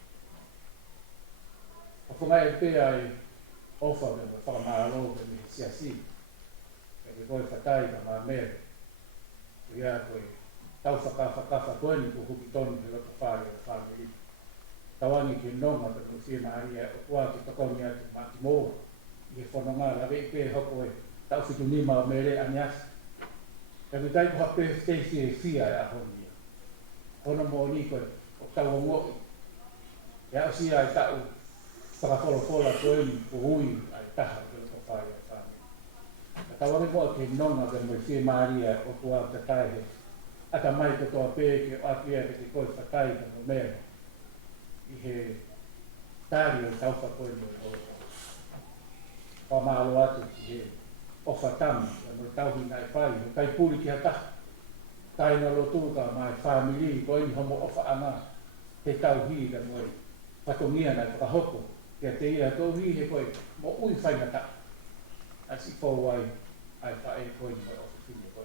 O whangai e pea ai ofa me mo whakamaro me me siasi, pea me koe whatai ka maa mea, ko ia koe tau whakawha koeni ko huki tonu ki roto whare o whare. Tawangi ki nonga pe no whina aria o kua ki takoni atu maki mō i he whanonga la vei pe hoko e tau whitu nima o mere aniasi. E mi tai kuha pe teisi e whia e ahonia. Hono mō ni koe o tau o ngoi. E au sia e tau whakawholofola koeni ko hui ai taha ki roto whare o whare. E tawangi mō ki nonga pe no whina aria o kua te taihe. Ata mai ko toa pē ke o atia ke te koe whakai ka no mea. I he tāri o tauwha koe no o whamalo atu ki he ofa tamu. No tauhi nai whai, no kai puri ki hataha. Tai na lo tūka mai whamiri koe ni homo ofa anga. Te tauhi ka moe whatongia nai whakahoko. Kia te ia tauhi he koe mo ui whaingata. Asi fōwai ai whae koe ni ofa whine koe.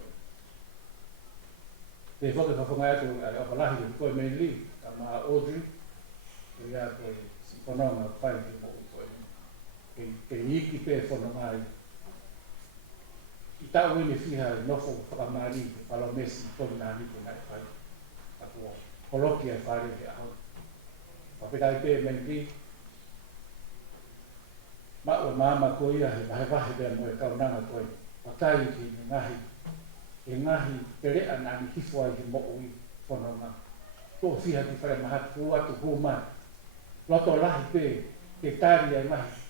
Te whoke whakongai atu ai awalahi ki koe mei li, ka maa Audrey, ke ia koe si whanonga whai ki moku koe. Ke iki pē whanongai. I tau ene whiha e nofo whakamari ke whalomesi tomi nā nike nai whai. A kua holoki ai whare he ahau. Whapetai pē mei li, ma ua māma koe ia he wahe pēr moe kaunanga koe. Wakai ki ni ngahi. E ngahi te rea nani hifo ai he mo'ui whanonga. Tō whiha ki whare mahatu hu atu hu mai. Loto lahi pē, te tāri ai mahi.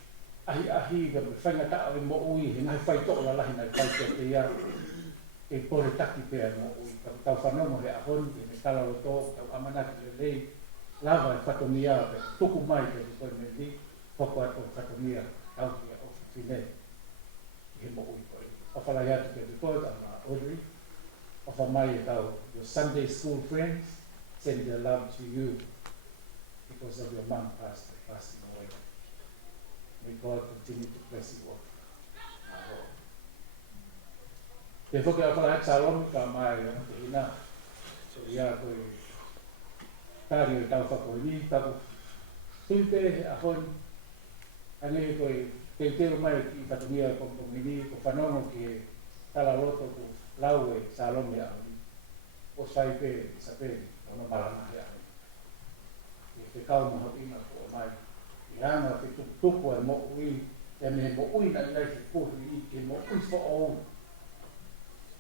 Ahi ga me whaingata o e mo'ui, he ngahi whai tō la lahi nai whai te ia. E pore taki pē ai mo'ui. Ka tau whanonga he ahoni, e me tala o tō, tau amanaki le lei. Lava e whatomia, pe tuku mai pe te koe me li. Hoko atu o whatomia, tau ki a ofi whine. He mo'ui koe. O whalai atu pe te koe, ka Audrey, of your Sunday school friends, send their love to you because of your mom passing away. me koa tini tu klasi o. Te whoke a whaka Salome ka mai o te ina. So ia koe tari o tau whako ni taku. Tuipe a honi. Ane koe te teo mai ki tatumia kompomini ko whanongo ki tala loto ko lau e Salome a honi. O saipe sa pe ono marana he a honi. E te kau maha ina ko mai. I anga te tuku e mo ui. E me mo ui na ilai te puhi i ke mo ui fo o.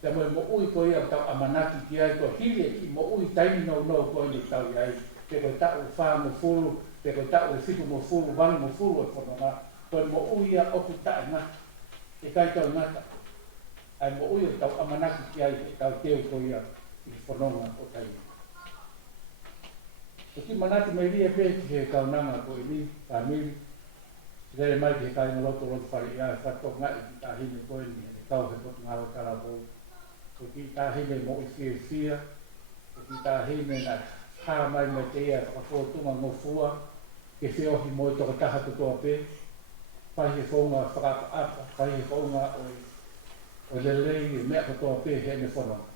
Te mo ui ko ia tau amanaki ki ai ko hile ki mo ui taimi no ko i tau i ai. Te ko tau wha mo fulu, te ko tau whitu mo fulu, wani mo fulu e whanonga. Ko mo ui a oku tae nga. E kai tau ngata. Ai mo ui tau amanaki ki ai te tau teo ko ia i whanonga o taimi. Ko ki manati mai ria pe ki he kaunanga ko i ni, ka mili. Tere mai ki he kai ngoloto loto whare ia e whatok ngai ki ta hine ko i ni. E kau he potu ngaro karabo. Ko ki ta hine mo i fia. Ko ki ta hine na hā mai mai te ea whakakotunga ngofua. Ke whiohi mo i toko taha kutoa pe. Pai he whaunga whakaapa, pai he whaunga o lelei e mea kutoa pe he ne whanonga.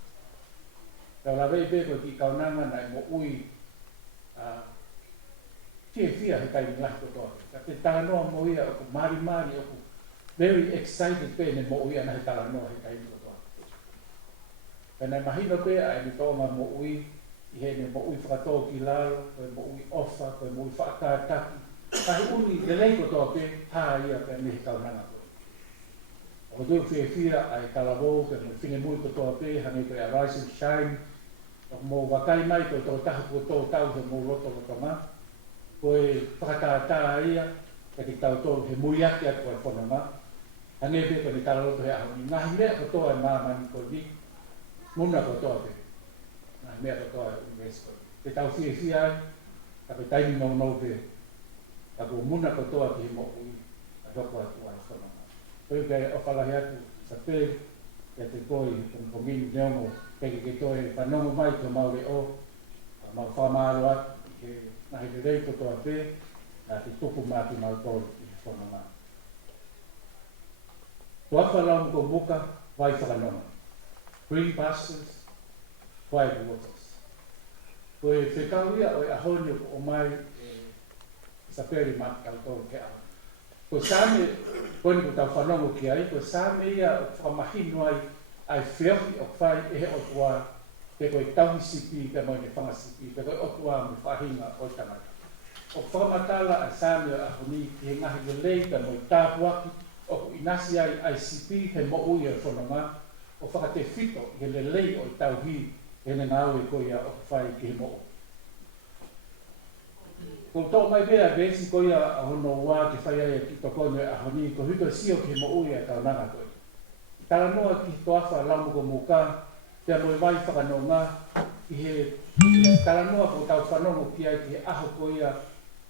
Kau la vei pe ko ki kaunanga na mo ui fia he kai ngahi kutoa pe. Ka te tānoa mo ia o ku mari o ku very excited pe ne mo ui ana he tānoa he kai kutoa. Pena mahino pe ai ni tonga mo ui i he ne mo ui whakatoa ki lalo, koe mo ui ofa, koe mo ui whakataki. Kahi uni le lei kotoa pe, hā ia pe nehi kaunanga koe. O tui whia ai kalawou, ke mo whine mui kotoa pe, hanei koe a Rise and Shine. O mo wakai mai koe tō taha kotoa tau he mo roto ngā. Koe whakatata ia, ke te tau tō he mui ake atu ai whanonga. Hanei pe koe ni kalaloto he aho ni ngahi mea kotoa e māmani koe ni. Muna kotoa pe. Ngahi mea kotoa e UNESCO. Te tau whia ai, ka pe taimi mau pe. Ka ko muna kotoa ki he mo ui, a roko atu ai whanonga. Koe kai o whalahi atu sa pe, ke te koi pongini neongo, peke ke toi whanongo mai to maure o, mau whamaro atu, ke ngahi le rei kotoa pe, a te tuku mātu mau toi ki he whanonga. Tuafa lau ko muka, vai whanonga. Green pastures, quiet waters. Koe whekauia o e ahoni o mai sa peri mat kau tōru ke au. Koe sāme, koe ni ko tau whanongo ki ai, koe sāme ia o whamahino ai whiohi o whai e he o tua, te koe tauhi sipi, te moi ne whanga sipi, te koe o tua me whahinga o tamata. O whamatala a sāme o ahoni ki he ngahi le lei, te moi tāpuaki, o inasi ai sipi, he mo ui e whanonga, o whakate whito, he le lei o tauhi, e ne ngāu e koe o whai ki he mo ui. Ko tō mai bea vesi ko ia a hono wā ki whai ai ki toko ne a honi, ko hito sio ki mo ui a kaunanga koe. Tala noa ki to awha lamu ko muka, te moe vai whakanonga, ki he tala noa ko tau whanongo ki ai ki he aho ko ia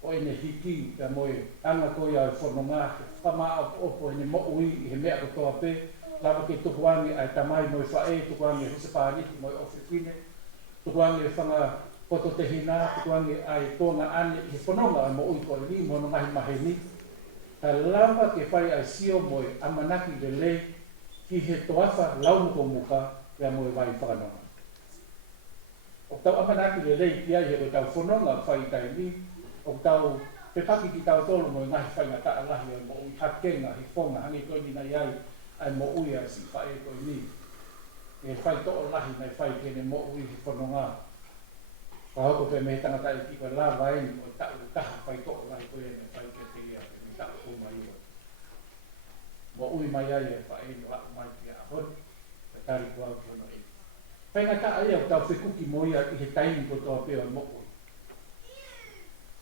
o ene hiki, te moe anga ko ia o whanonga, whama opo ene mo ui i he mea ko toa pe, lava ke tukuangi ai tamai moe whae, tukuangi husapāniki moe ofifine, tukuangi whanga koto te hina, tukuangi ai tōnga ane, he whanonga ai mo ui kore ni, mono mahi mahi ni. Ta lava ke whai ai sio moe amanaki le le, ki he toafa launu ko muka, ea moe vai whanonga. O tau amanaki le le, ki ai he koe tau whanonga whai tai ni, o tau te paki ki tau tolo moe ngahi whai ngā taa lahi ai mo ui hakenga, he whonga, hangi koe ni nai ai mo ui ai si whai koe ni. E whai to'o lahi nai whai kene mo ui he whanonga. Ka hoko pe me tangata i ki koe la vai o ta'u taha whai to'o lai koe ne whai ke te ia me ta'u o mai ua. Mo ui mai ai e whai no lau mai ki a hon, e tari kua au ki ono e. Whai ngā taa ia o tau whikuki mo ia i he taimi ko toa peo mo ui.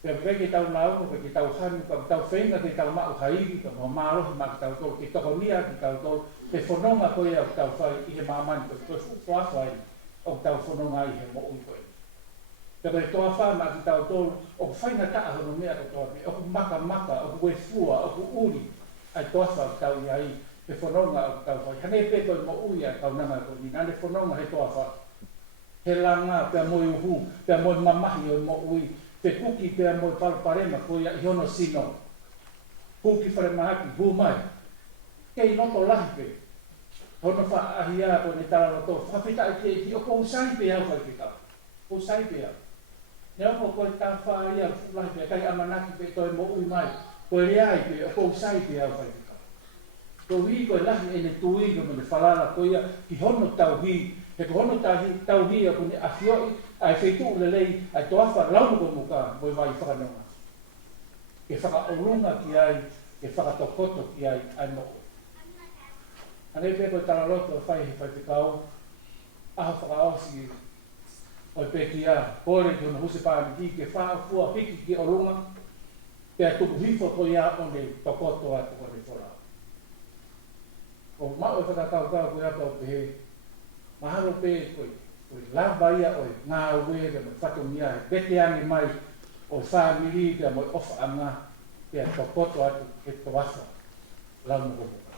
Pea peke ke tau lau, pe ke tau hanu, ka tau whenga ke tau mau hairi, ka mo mārohi ma ki tau tō, ke toko nia ki tau tō, te whanonga koe au tau whai i he māmani koe, koe whuwhai o tau whanonga i he mo ui koe. Te koe toa whama ki tau tōru, o ku whainga taa hono mea ko toa me, o ku maka, o ku fua, o ku uri, ai toa wha tau i ai, te whanonga o tau whai. Hane pe koe mo ui a tau nanga koe ni, nane whanonga he toa wha. He langa, pia moe uhu, pia moe mamahi o mo ui, te kuki pia moe palparema koe i hono sino. kuki whare mahaki, hu mai. Kei noto lahi pe. Hono wha ahia ko ne tala roto, whawhita i te ki o kou sai pe au whai whita. Kou sai pe au. Nea mo koe tā wha ia lahi pe, kai amanaki pe toi mo ui mai. Koe rea i pe, o kou sai pe au whai whita. Ko hui koe lahi e ne tui no me whalala ko ia ki hono tau hi. He ko hono tau hi a kone afioi, ai whaitu lelei, ai toafa launu ko muka, moi vai whakanonga. Ke whakaorunga ki ai, ke whakatokoto ki ai, ai moko. Anei pe koe tala loto whai he whai whikau, aha whakaosi oi pe ki a, kore ki hona huse pāmi ki, ke whaafua piki ki orunga, ke a tuku hifo ko ia o ne tokoto atu ko ne whora. O mao e whakatau kau koe apa o pe he, mahalo pe koe lava ia oi ngā uwe me whatongia he bete angi mai o whamiri kia moi ofa anga kia tokoto atu ke toasa lau mo komuka.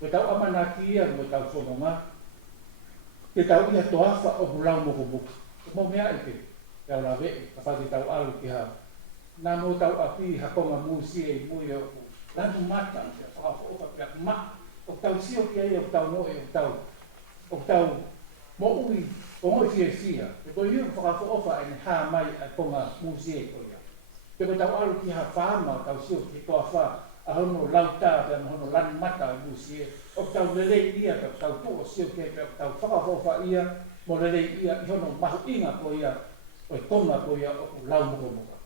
Koe tau amanaki ia mo tau whononga, ke tau ia toafa o lau mo komuka. Mo mea ike, kia ora vei, ka whati tau alu ki ha. Nā mo tau api hakonga mūsi e mui o ku. Lanu mata, kia whakafo ofa kia ma. O tau sio kia ia, o tau noe, o tau mo ui, o moi fia fia. E koe hiu whakafo ofa e ne hā mai a konga mūsi e koe ia. Pe koe tau alu ki ha whāma, tau sio ki toa whā, a hono lauta, pe hono lanu mata a mūsi e. O tau lelei ia, tau tuo sio kia, tau whakafo ofa ia, mo lelei ia, i hono mahu inga koe ia, o e konga koe ia, o ku lau muka muka.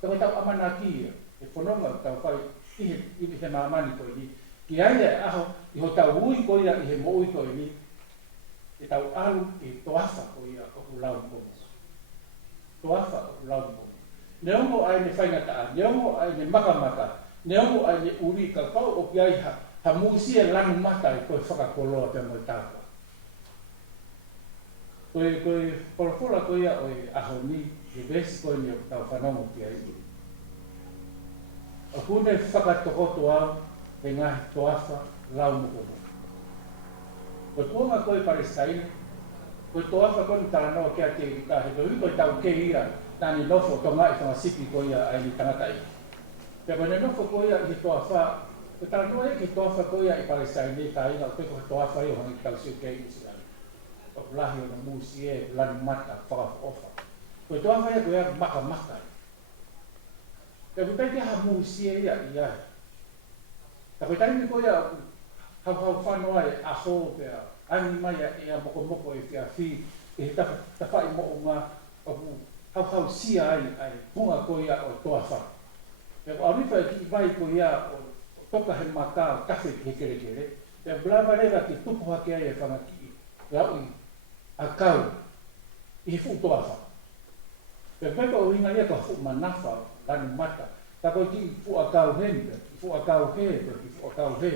Te koe tau amanaki ia, e whanonga tau whai, i he mamani koe ni, ki aile aho, i ho tau ui koe ia, i he mo ui koe ni, e tau alu e toafa koe ia, o ku lau muka muka. Toafa o ku lau muka muka. Neongo ai ne whaingataa, neongo ai ne makamata, neongo ai ne uri ka pau o ki ai ha mūsia lanu mata e koe whakakoloa te moi tāpua. Koe polopola koe ia o e aho ni, e besi koe ni o tau whanongo ki ai. O kune whakatokoto au, e ngahi toafa lau muko muka. Koe kuonga koe Palestine, koe toafa koe ni taranoa kia te ika, he koe koe tau ke ia, nani nofo tonga i whangasipi koe ia ai ni tangata i. Pea koe ne nofo koe ia i he toafa, koe taranoa e ke toafa koe ia i Palestine, e ka ina o koe koe toafa i o hangi tau siu kei i Israel. O lahi o na mūsi e, lani mata, whakafo ofa. Koe toafa ia koe ia maka maka. Pea koe taiti ha mūsi e ia i ai. Ta koe taimi koe ia hau whanoa e aho pea, ani mai e a moko moko e whia whi, e he tawhai mo o ngā, o hau sia ai punga koe ia o toafa. Pea ko arifa e ki vai koe ia o toka he maka o kafe ki he kere kere, pea blava rewa ki tupu hake ai e whangaki i au i a kau i he fu toafa. Pea pepa o hinga ia ka fu manafa lani mata, ta koe ki fu a kau hempe, ki fu a kau he, ki fu a kau he.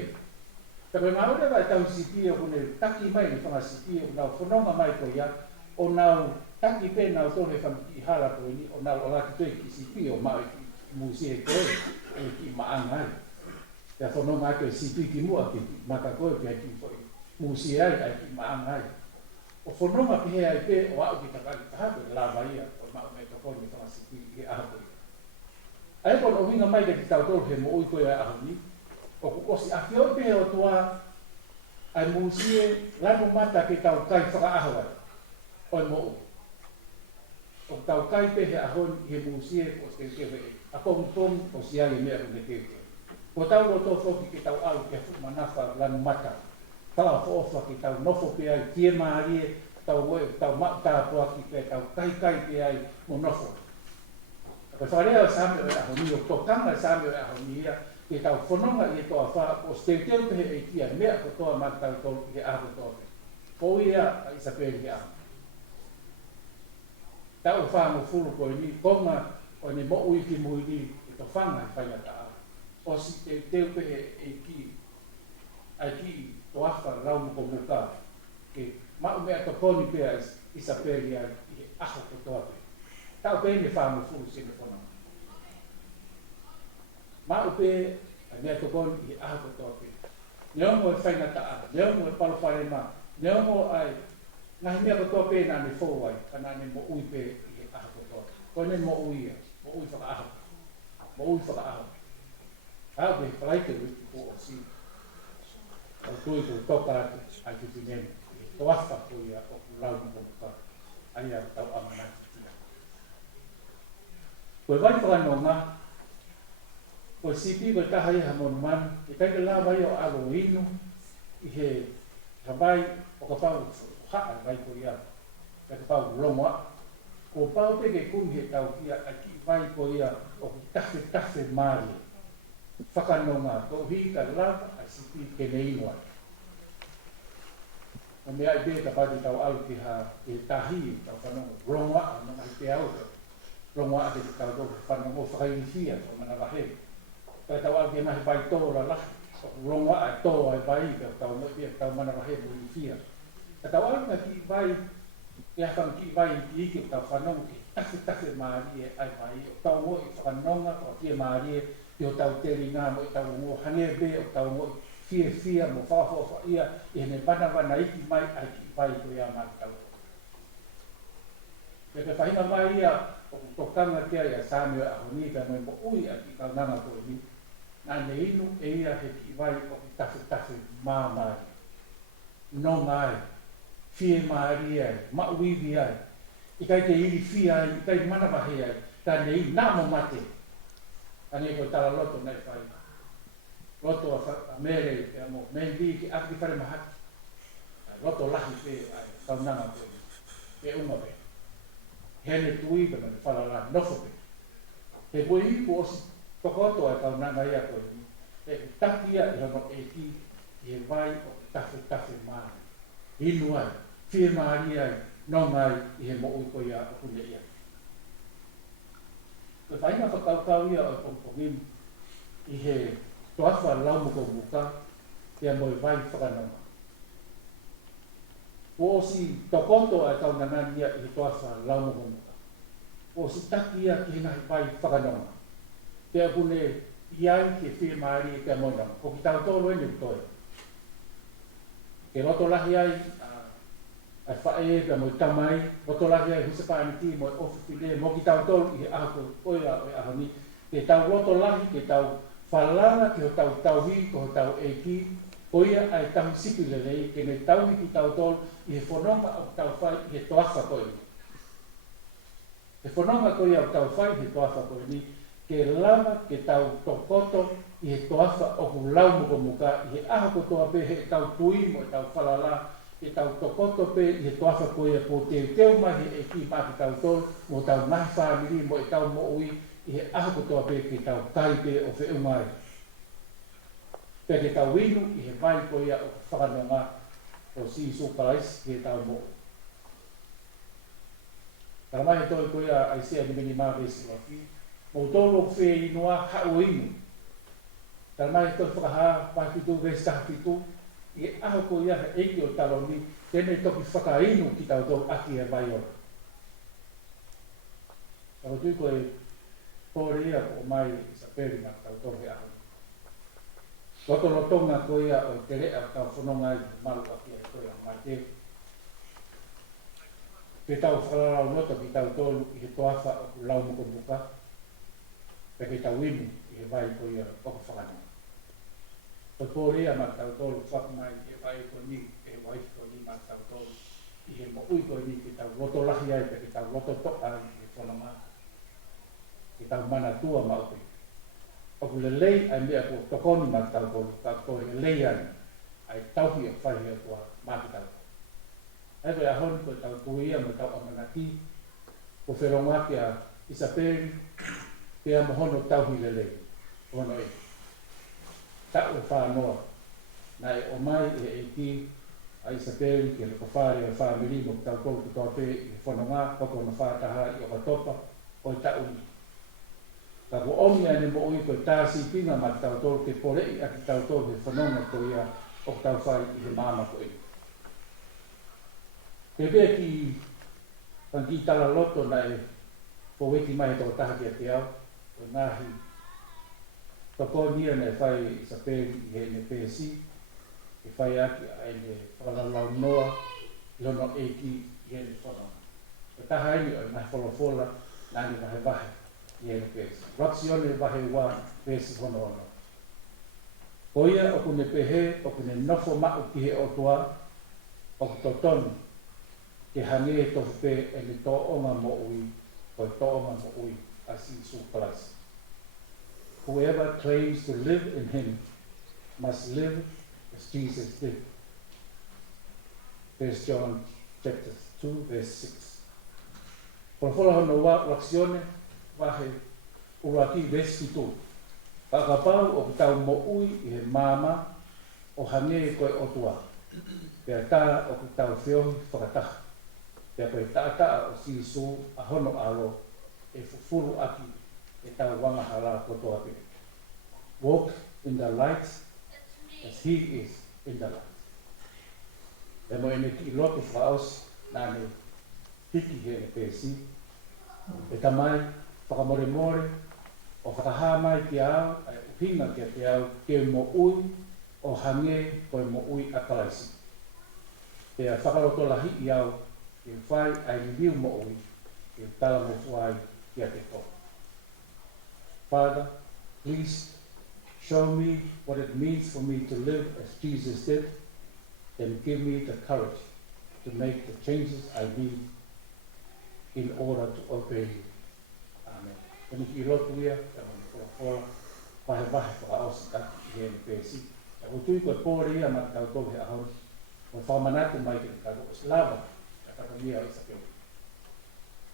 Pea koe maore vai tau sipi o kune taki mai ni whangasipi o nau whanonga mai koe ia, o nau taki pe nau tone whamiki hala koe ni, o nau o laki tue ki sipi o mai ki musi e koe, e ki maanga ai. Pea whanonga ai koe sipi ki mua ki maka koe ki ki musi ai, ai ki maanga ai. O whanonga ki he ai pe o au ki takari tahape, lava ia, o mao me kakoni whangasipi ki aha koe. Ai kon o winga mai ki tau tolu he mo ui koe ai aho ni, o kukosi awhio pe o tua ai musi e lano mata ki tau kai whakaaho ai, o mo ui. O tau kai pe he ahon i he musi e o se kewe e, a kong o si ai e mea kune kewe. O tau o tō whoki ki tau au ki a whumanafa lano mata, tau whoofa ki tau nofo pe ai, tie maari e, tau mau tāpua ki pe tau kai pe ai mo nofo. Ko wharea o sāme o e ahoni, o tōkanga sāme o e ahoni ia, ke tau whanonga i e toa wha, o steu pehe e kia mea ko toa mātau tōru ki he aho toa pe. Ko ia a Isabeli he aho. Tau whango furu koe ni, konga o ne mo ui ki mui ni, e to whanga i whaingata a. O si teu pehe e ki, ai ki toa wha raumu ko muka, ke mau mea to koni pea Isabeli i he aho ko toa pe. Tau pe ne whango furu sene whanonga. Mau pe, a mea tokoni i aho katoa pe. Neongo e whaingata a, neongo e palopare ma, neongo ai, ngahi mea katoa pe nā ne fōwai, ka nā ne mo ui pe i aho katoa. Ko ne mo ui ia, mo ui whaka aho. mo ui whakaaho. Ao me whalaite wiki po o si. O tui ko toka atu ai te tinene. Toasta po ia o lau mo ka. Ai a tau amana. Koe vai whakanonga, koe sipi koe taha iha monu manu, e kai te la vai o alo inu, i he habai o ka pau haa vai ko ia, ka pau rongoa. Ko pau peke kumi he tau kia a ki vai ko ia o tafe maari. Whakanonga, ko hi ka lava a sipi ke ne inua. O mea i pēta pati tau au ki ha e tahi, tau whanonga rongoa, no mai te au ka. Rongoa a te tau tō whanonga o whakairifia, o mana wahe. Kai tau au ki nahi bai tō la lahi, rongoa a tō ai bai ka tau mai tau mana wahe mo i fia. Ka tau au na ki vai, e hawham ki vai i iki o tau whanonga ki tafe maari e ai bai, o tau mo i whanonga, o tia maari e, i o tau teri ngā mo i tau mo hange be, o tau mo fia mo whawhawha ia, i hene wana iki mai ai ki vai ko ia mā tau. E te whahina mai ia, o tokanga kia ia sāmio a honi ka mo ui a ki kaunanga ko i ni, nā ne inu e ia he ki vai o ki tafe mā maari. No ngai, fie maari ai, mauiwi ai, i kai te iri fia ai, i kai manawahe ai, ka ne i nā mo mate. Ane koe tala loto nei whai. Loto a mere i mo, mei vi ki aki whare mahaki. Loto lahi pe ai, kaunanga pe, pe unga pe. Hene tui pe mani whalala nofo pe. He koe hiku osi tokoto ai kaunanga ia koe ni. E takia i hono e ki, i he vai o tafe maari. Inu ai, fie maari ai, no ngai i he mo ui koe ia o kune ia. Koe whainga whakaukau ia o Pongpongim i he toafa laumuko muka ia mo i vai whakanonga. O si tokoto ai kaunanga ia i he toafa laumuko muka. O si taki ia ki hina vai whakanonga. Te apune iai ki e whia maari i te amonanga. Ko ki tau tōru ene toi. Ke roto lahi ai ai whae ka mo i tamai, roto lahi ai husapani ti mo i ofipile, mo ki tau tōru i he ahako oia o e ahani. Ke tau roto lahi, ke tau whalanga, ke ho tau tauhi, ke ho tau eiki, oia ai tahu sipi lelei, ke ne tauhi ki tau tōru i he whanonga o tau whai i he toafa koe ni. He whanonga koe au tau whai i he toafa koe ni, ke lama ke tau tokoto i he toafa o ku laumuko muka, i he ahako toa pe he tau tui mo i tau whalala, e tau tokoto pe i he toafa koe po teu mahi e ki maki tau tolu, mo tau nahi whamiri mo i tau mo ui, i he ahako toa pe ke tau kai pe o whi umai. Pe ke tau winu i he vai koe o whakanonga o si sukalais ke tau mo. Tara mai toi koe ai sea ni mini maa vesi waki, mo tolu o whi inua hau inu. Tara mai toi whakaha, wakitu vesi tahakitu, i aho ko ia he eiki o taloni, tēnei toki whakainu ki tau tau aki e vai ora. Tau tui koe kore ia ko mai i sa peri ma tau tau he aho. Roto rotonga ko ia o te rea tau whanonga i maru aki e koe a mai te. Te tau whakararau nota ki tau tolu i he toafa o ku laumuko muka, pe ke tau inu i he vai ko ia o ku whakanonga. Ko kōrea ma tau tolu whakamai e vai ko ni, e waifu ko ni ma tau tolu. I he mo ui ko ni ki tau roto lahi ai, ki tau roto toka ai ki whanama. Ki tau mana tua ma upi. O ku le lei ai mea ko tokoni ma tau tolu, ka ko le lei ai, ai tauhi e whahi e kua ma ki tau. Ai koe ahoni ko tau tuia ma tau amanaki, ko wheronga ki a Isaperi, ki a mohono tauhi le lei. Ono e. Tau whanoa, nai o mai e eiki a Isaperi ki le kawhare o whamiri mo tau tolu ki toa pe i whanonga, koko na whātaha i o katopa o i tau ni. Ka ko omi ane mo ui koe tāsi pinga ma tau tolu ke porei a ki tau tolu he whanonga ko ia o tau whai i he māma ko i. Te bea ki pangi tala loto nai po weki mai tō taha ki a te au, o ngahi Toko nia ne whai i sa pēri i he ne pēsi, e whai aki a e ne whakalau noa, i hono eiki i he ne whanonga. E taha eni o i mai wholofola, nani wahe wahe. i e pesi. Raksione vahe wā pesi hono ono. Ko ia o kune pehe, o kune nofo ma'u ki he o toa, o kutotonu, ke hange e tofu pe e le to'onga mo ui, ko e to'onga mo ui, as Isu Christ. Whoever claims to live in him must live as Jesus did. 1 John chapter 2, verse 6. Porfola hono wa raksione, wahe uraki verse 2. Pakapau o kitau mo ui i he mama o hange koe otua. Pea tā o kitau whiohi whakataha. Pea koe tātaa o sisu a hono alo e fufuru aki e tau wangahara kotoa pe. Walk in the light as he is in the light. E mo ene ki lotu whaos nane tiki he e pēsi. E tamai whakamore more o whakaha mai ki au, ai uhinga ki a te au, ke mo ui o hange koe mo ui a kalaisi. Pea whakaroto lahi i au, ke whai ai liu mo ui, ke tala mo whai ki a te ko. Father, please show me what it means for me to live as Jesus did, then give me the courage to make the changes I need in order to obey you. Amen. Kani ki lotu ia, e honi kora, wahe wahe wha ausi aki i hene pēsi. E hutui koe pōre ia ma tau tō he ahon, o whamanatu mai ki te kago, os lava, e whatongia o isa peo.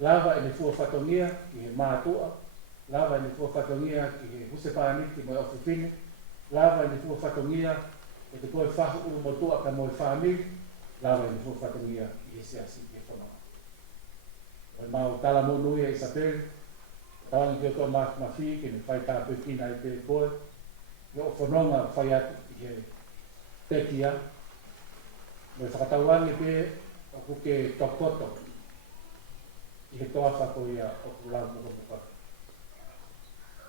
Lava e ne fua whatongia ki he mātua, lava e ne fua whatongia ki he huse pāniki mo e ofi fine, lava e ne fua whatongia e te koe whahu uru motua ka mo e whaamiri, lava e ne fua whatongia ki he seasi ki he whanau. O e mau tala mo nui e isa peo, tawangi ki o tō mawhi ki ne whai tāpui kina i te koe, i o whanonga whai atu i he tekia, me whakatauangi pe o kuke tokoto, i he toa whako ia o kulau muka muka.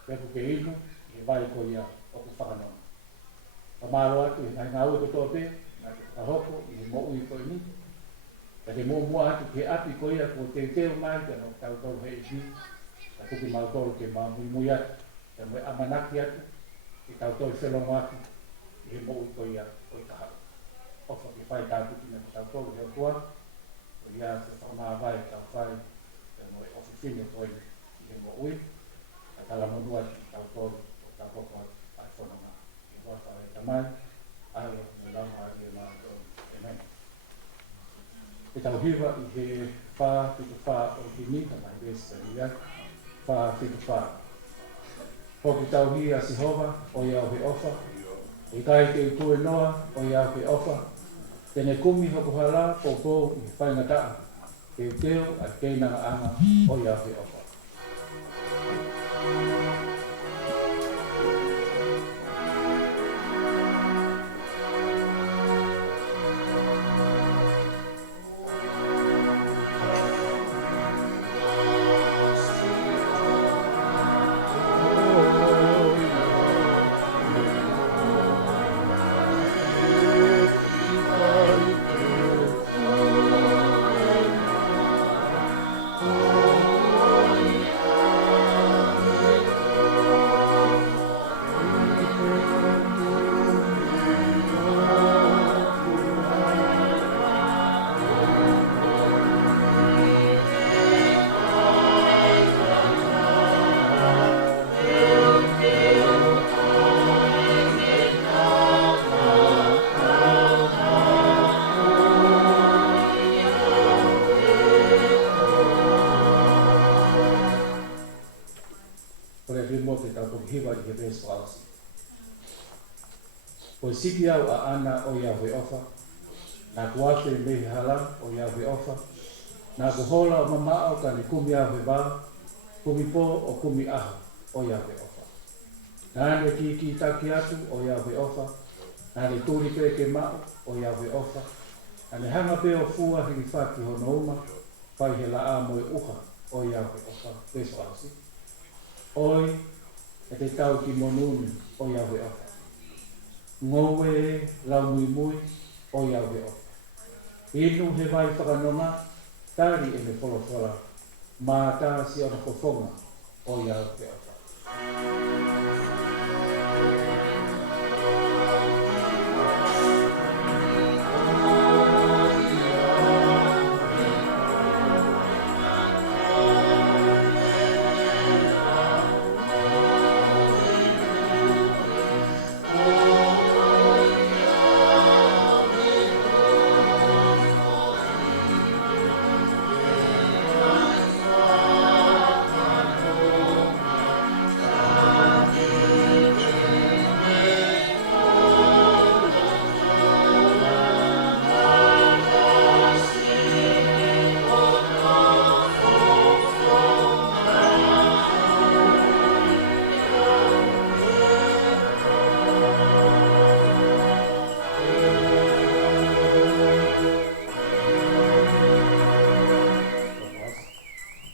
Pe kuke inu, i he vai ko ia o ku whakanonga. Pa maro atu i ngai ngau ko tō pe, ngai te kahoko, i he mo ui ko ini, ka te mua atu ki he api ko ia ko te teo mai, te no tau tau he isi, ka tuki mau tolu ke maa mui atu, te moe amanaki atu, i tau tau whelongo atu, i he mo ui ko ia o i kahako. Ofa ki whai tātu ki na tau tolu he o tua, o ia te whamawai tau whai, te moe ofi whine toi i he mo ui, ka tala monua ki tau tolu, o tau hoko ai whanonga, i waka e tamai, aio me lauma ai e maa tolu, amen. E tau hiwa i he wha, pitu wha o ki ni, ka mai resta i ia, wha pitu wha. Hoki tau hi a Sihova, o iau he ofa, i kai te utue noa, o iau he ofa, tene kumi hoko hala, po po i whainga taa, ke teo a keinanga anga, o iau he ofa. O siki au a ana o Yahweh ofa, na kuate mehi hala o Yahweh ofa, na kuhola o mamao ka ni kumi Yahweh ba, kumi po o kumi aho o Yahweh ofa. Na ane ki taki atu o Yahweh ofa, na ane turi peke mao o Yahweh ofa, na ne hanga pe o fua hili whaki hono uma, whai he la a moe uha o Yahweh ofa, peso asi. Oi, e te tau ki monuni o Yahweh ofa. Ngowe lau mui mui o Yahweh ofa. Inu he vai whakanonga, tari e me wholofola, mā tā si ona kofonga o ia o te apa.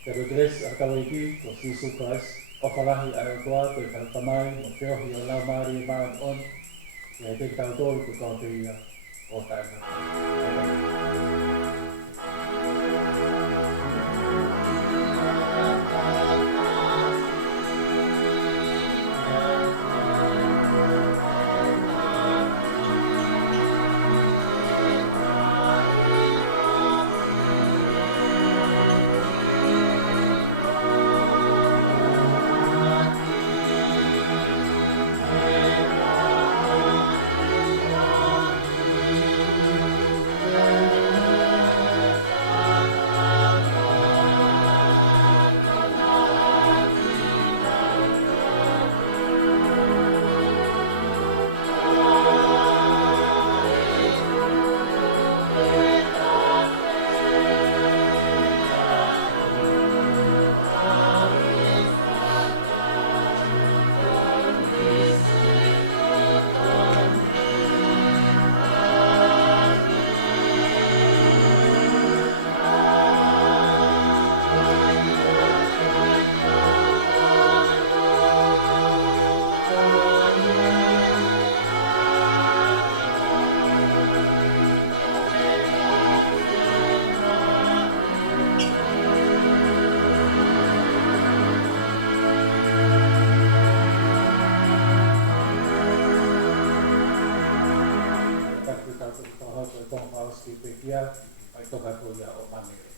Pero tres akawaiki o Jesus Christ o whalahi ai o toa te tautamai o te ohi o lau maari maan on e te tautoro ko tau te ia o taina. Taku tātou tāhau koe tōng whaoski pe kia, ai toka ko ia o pane.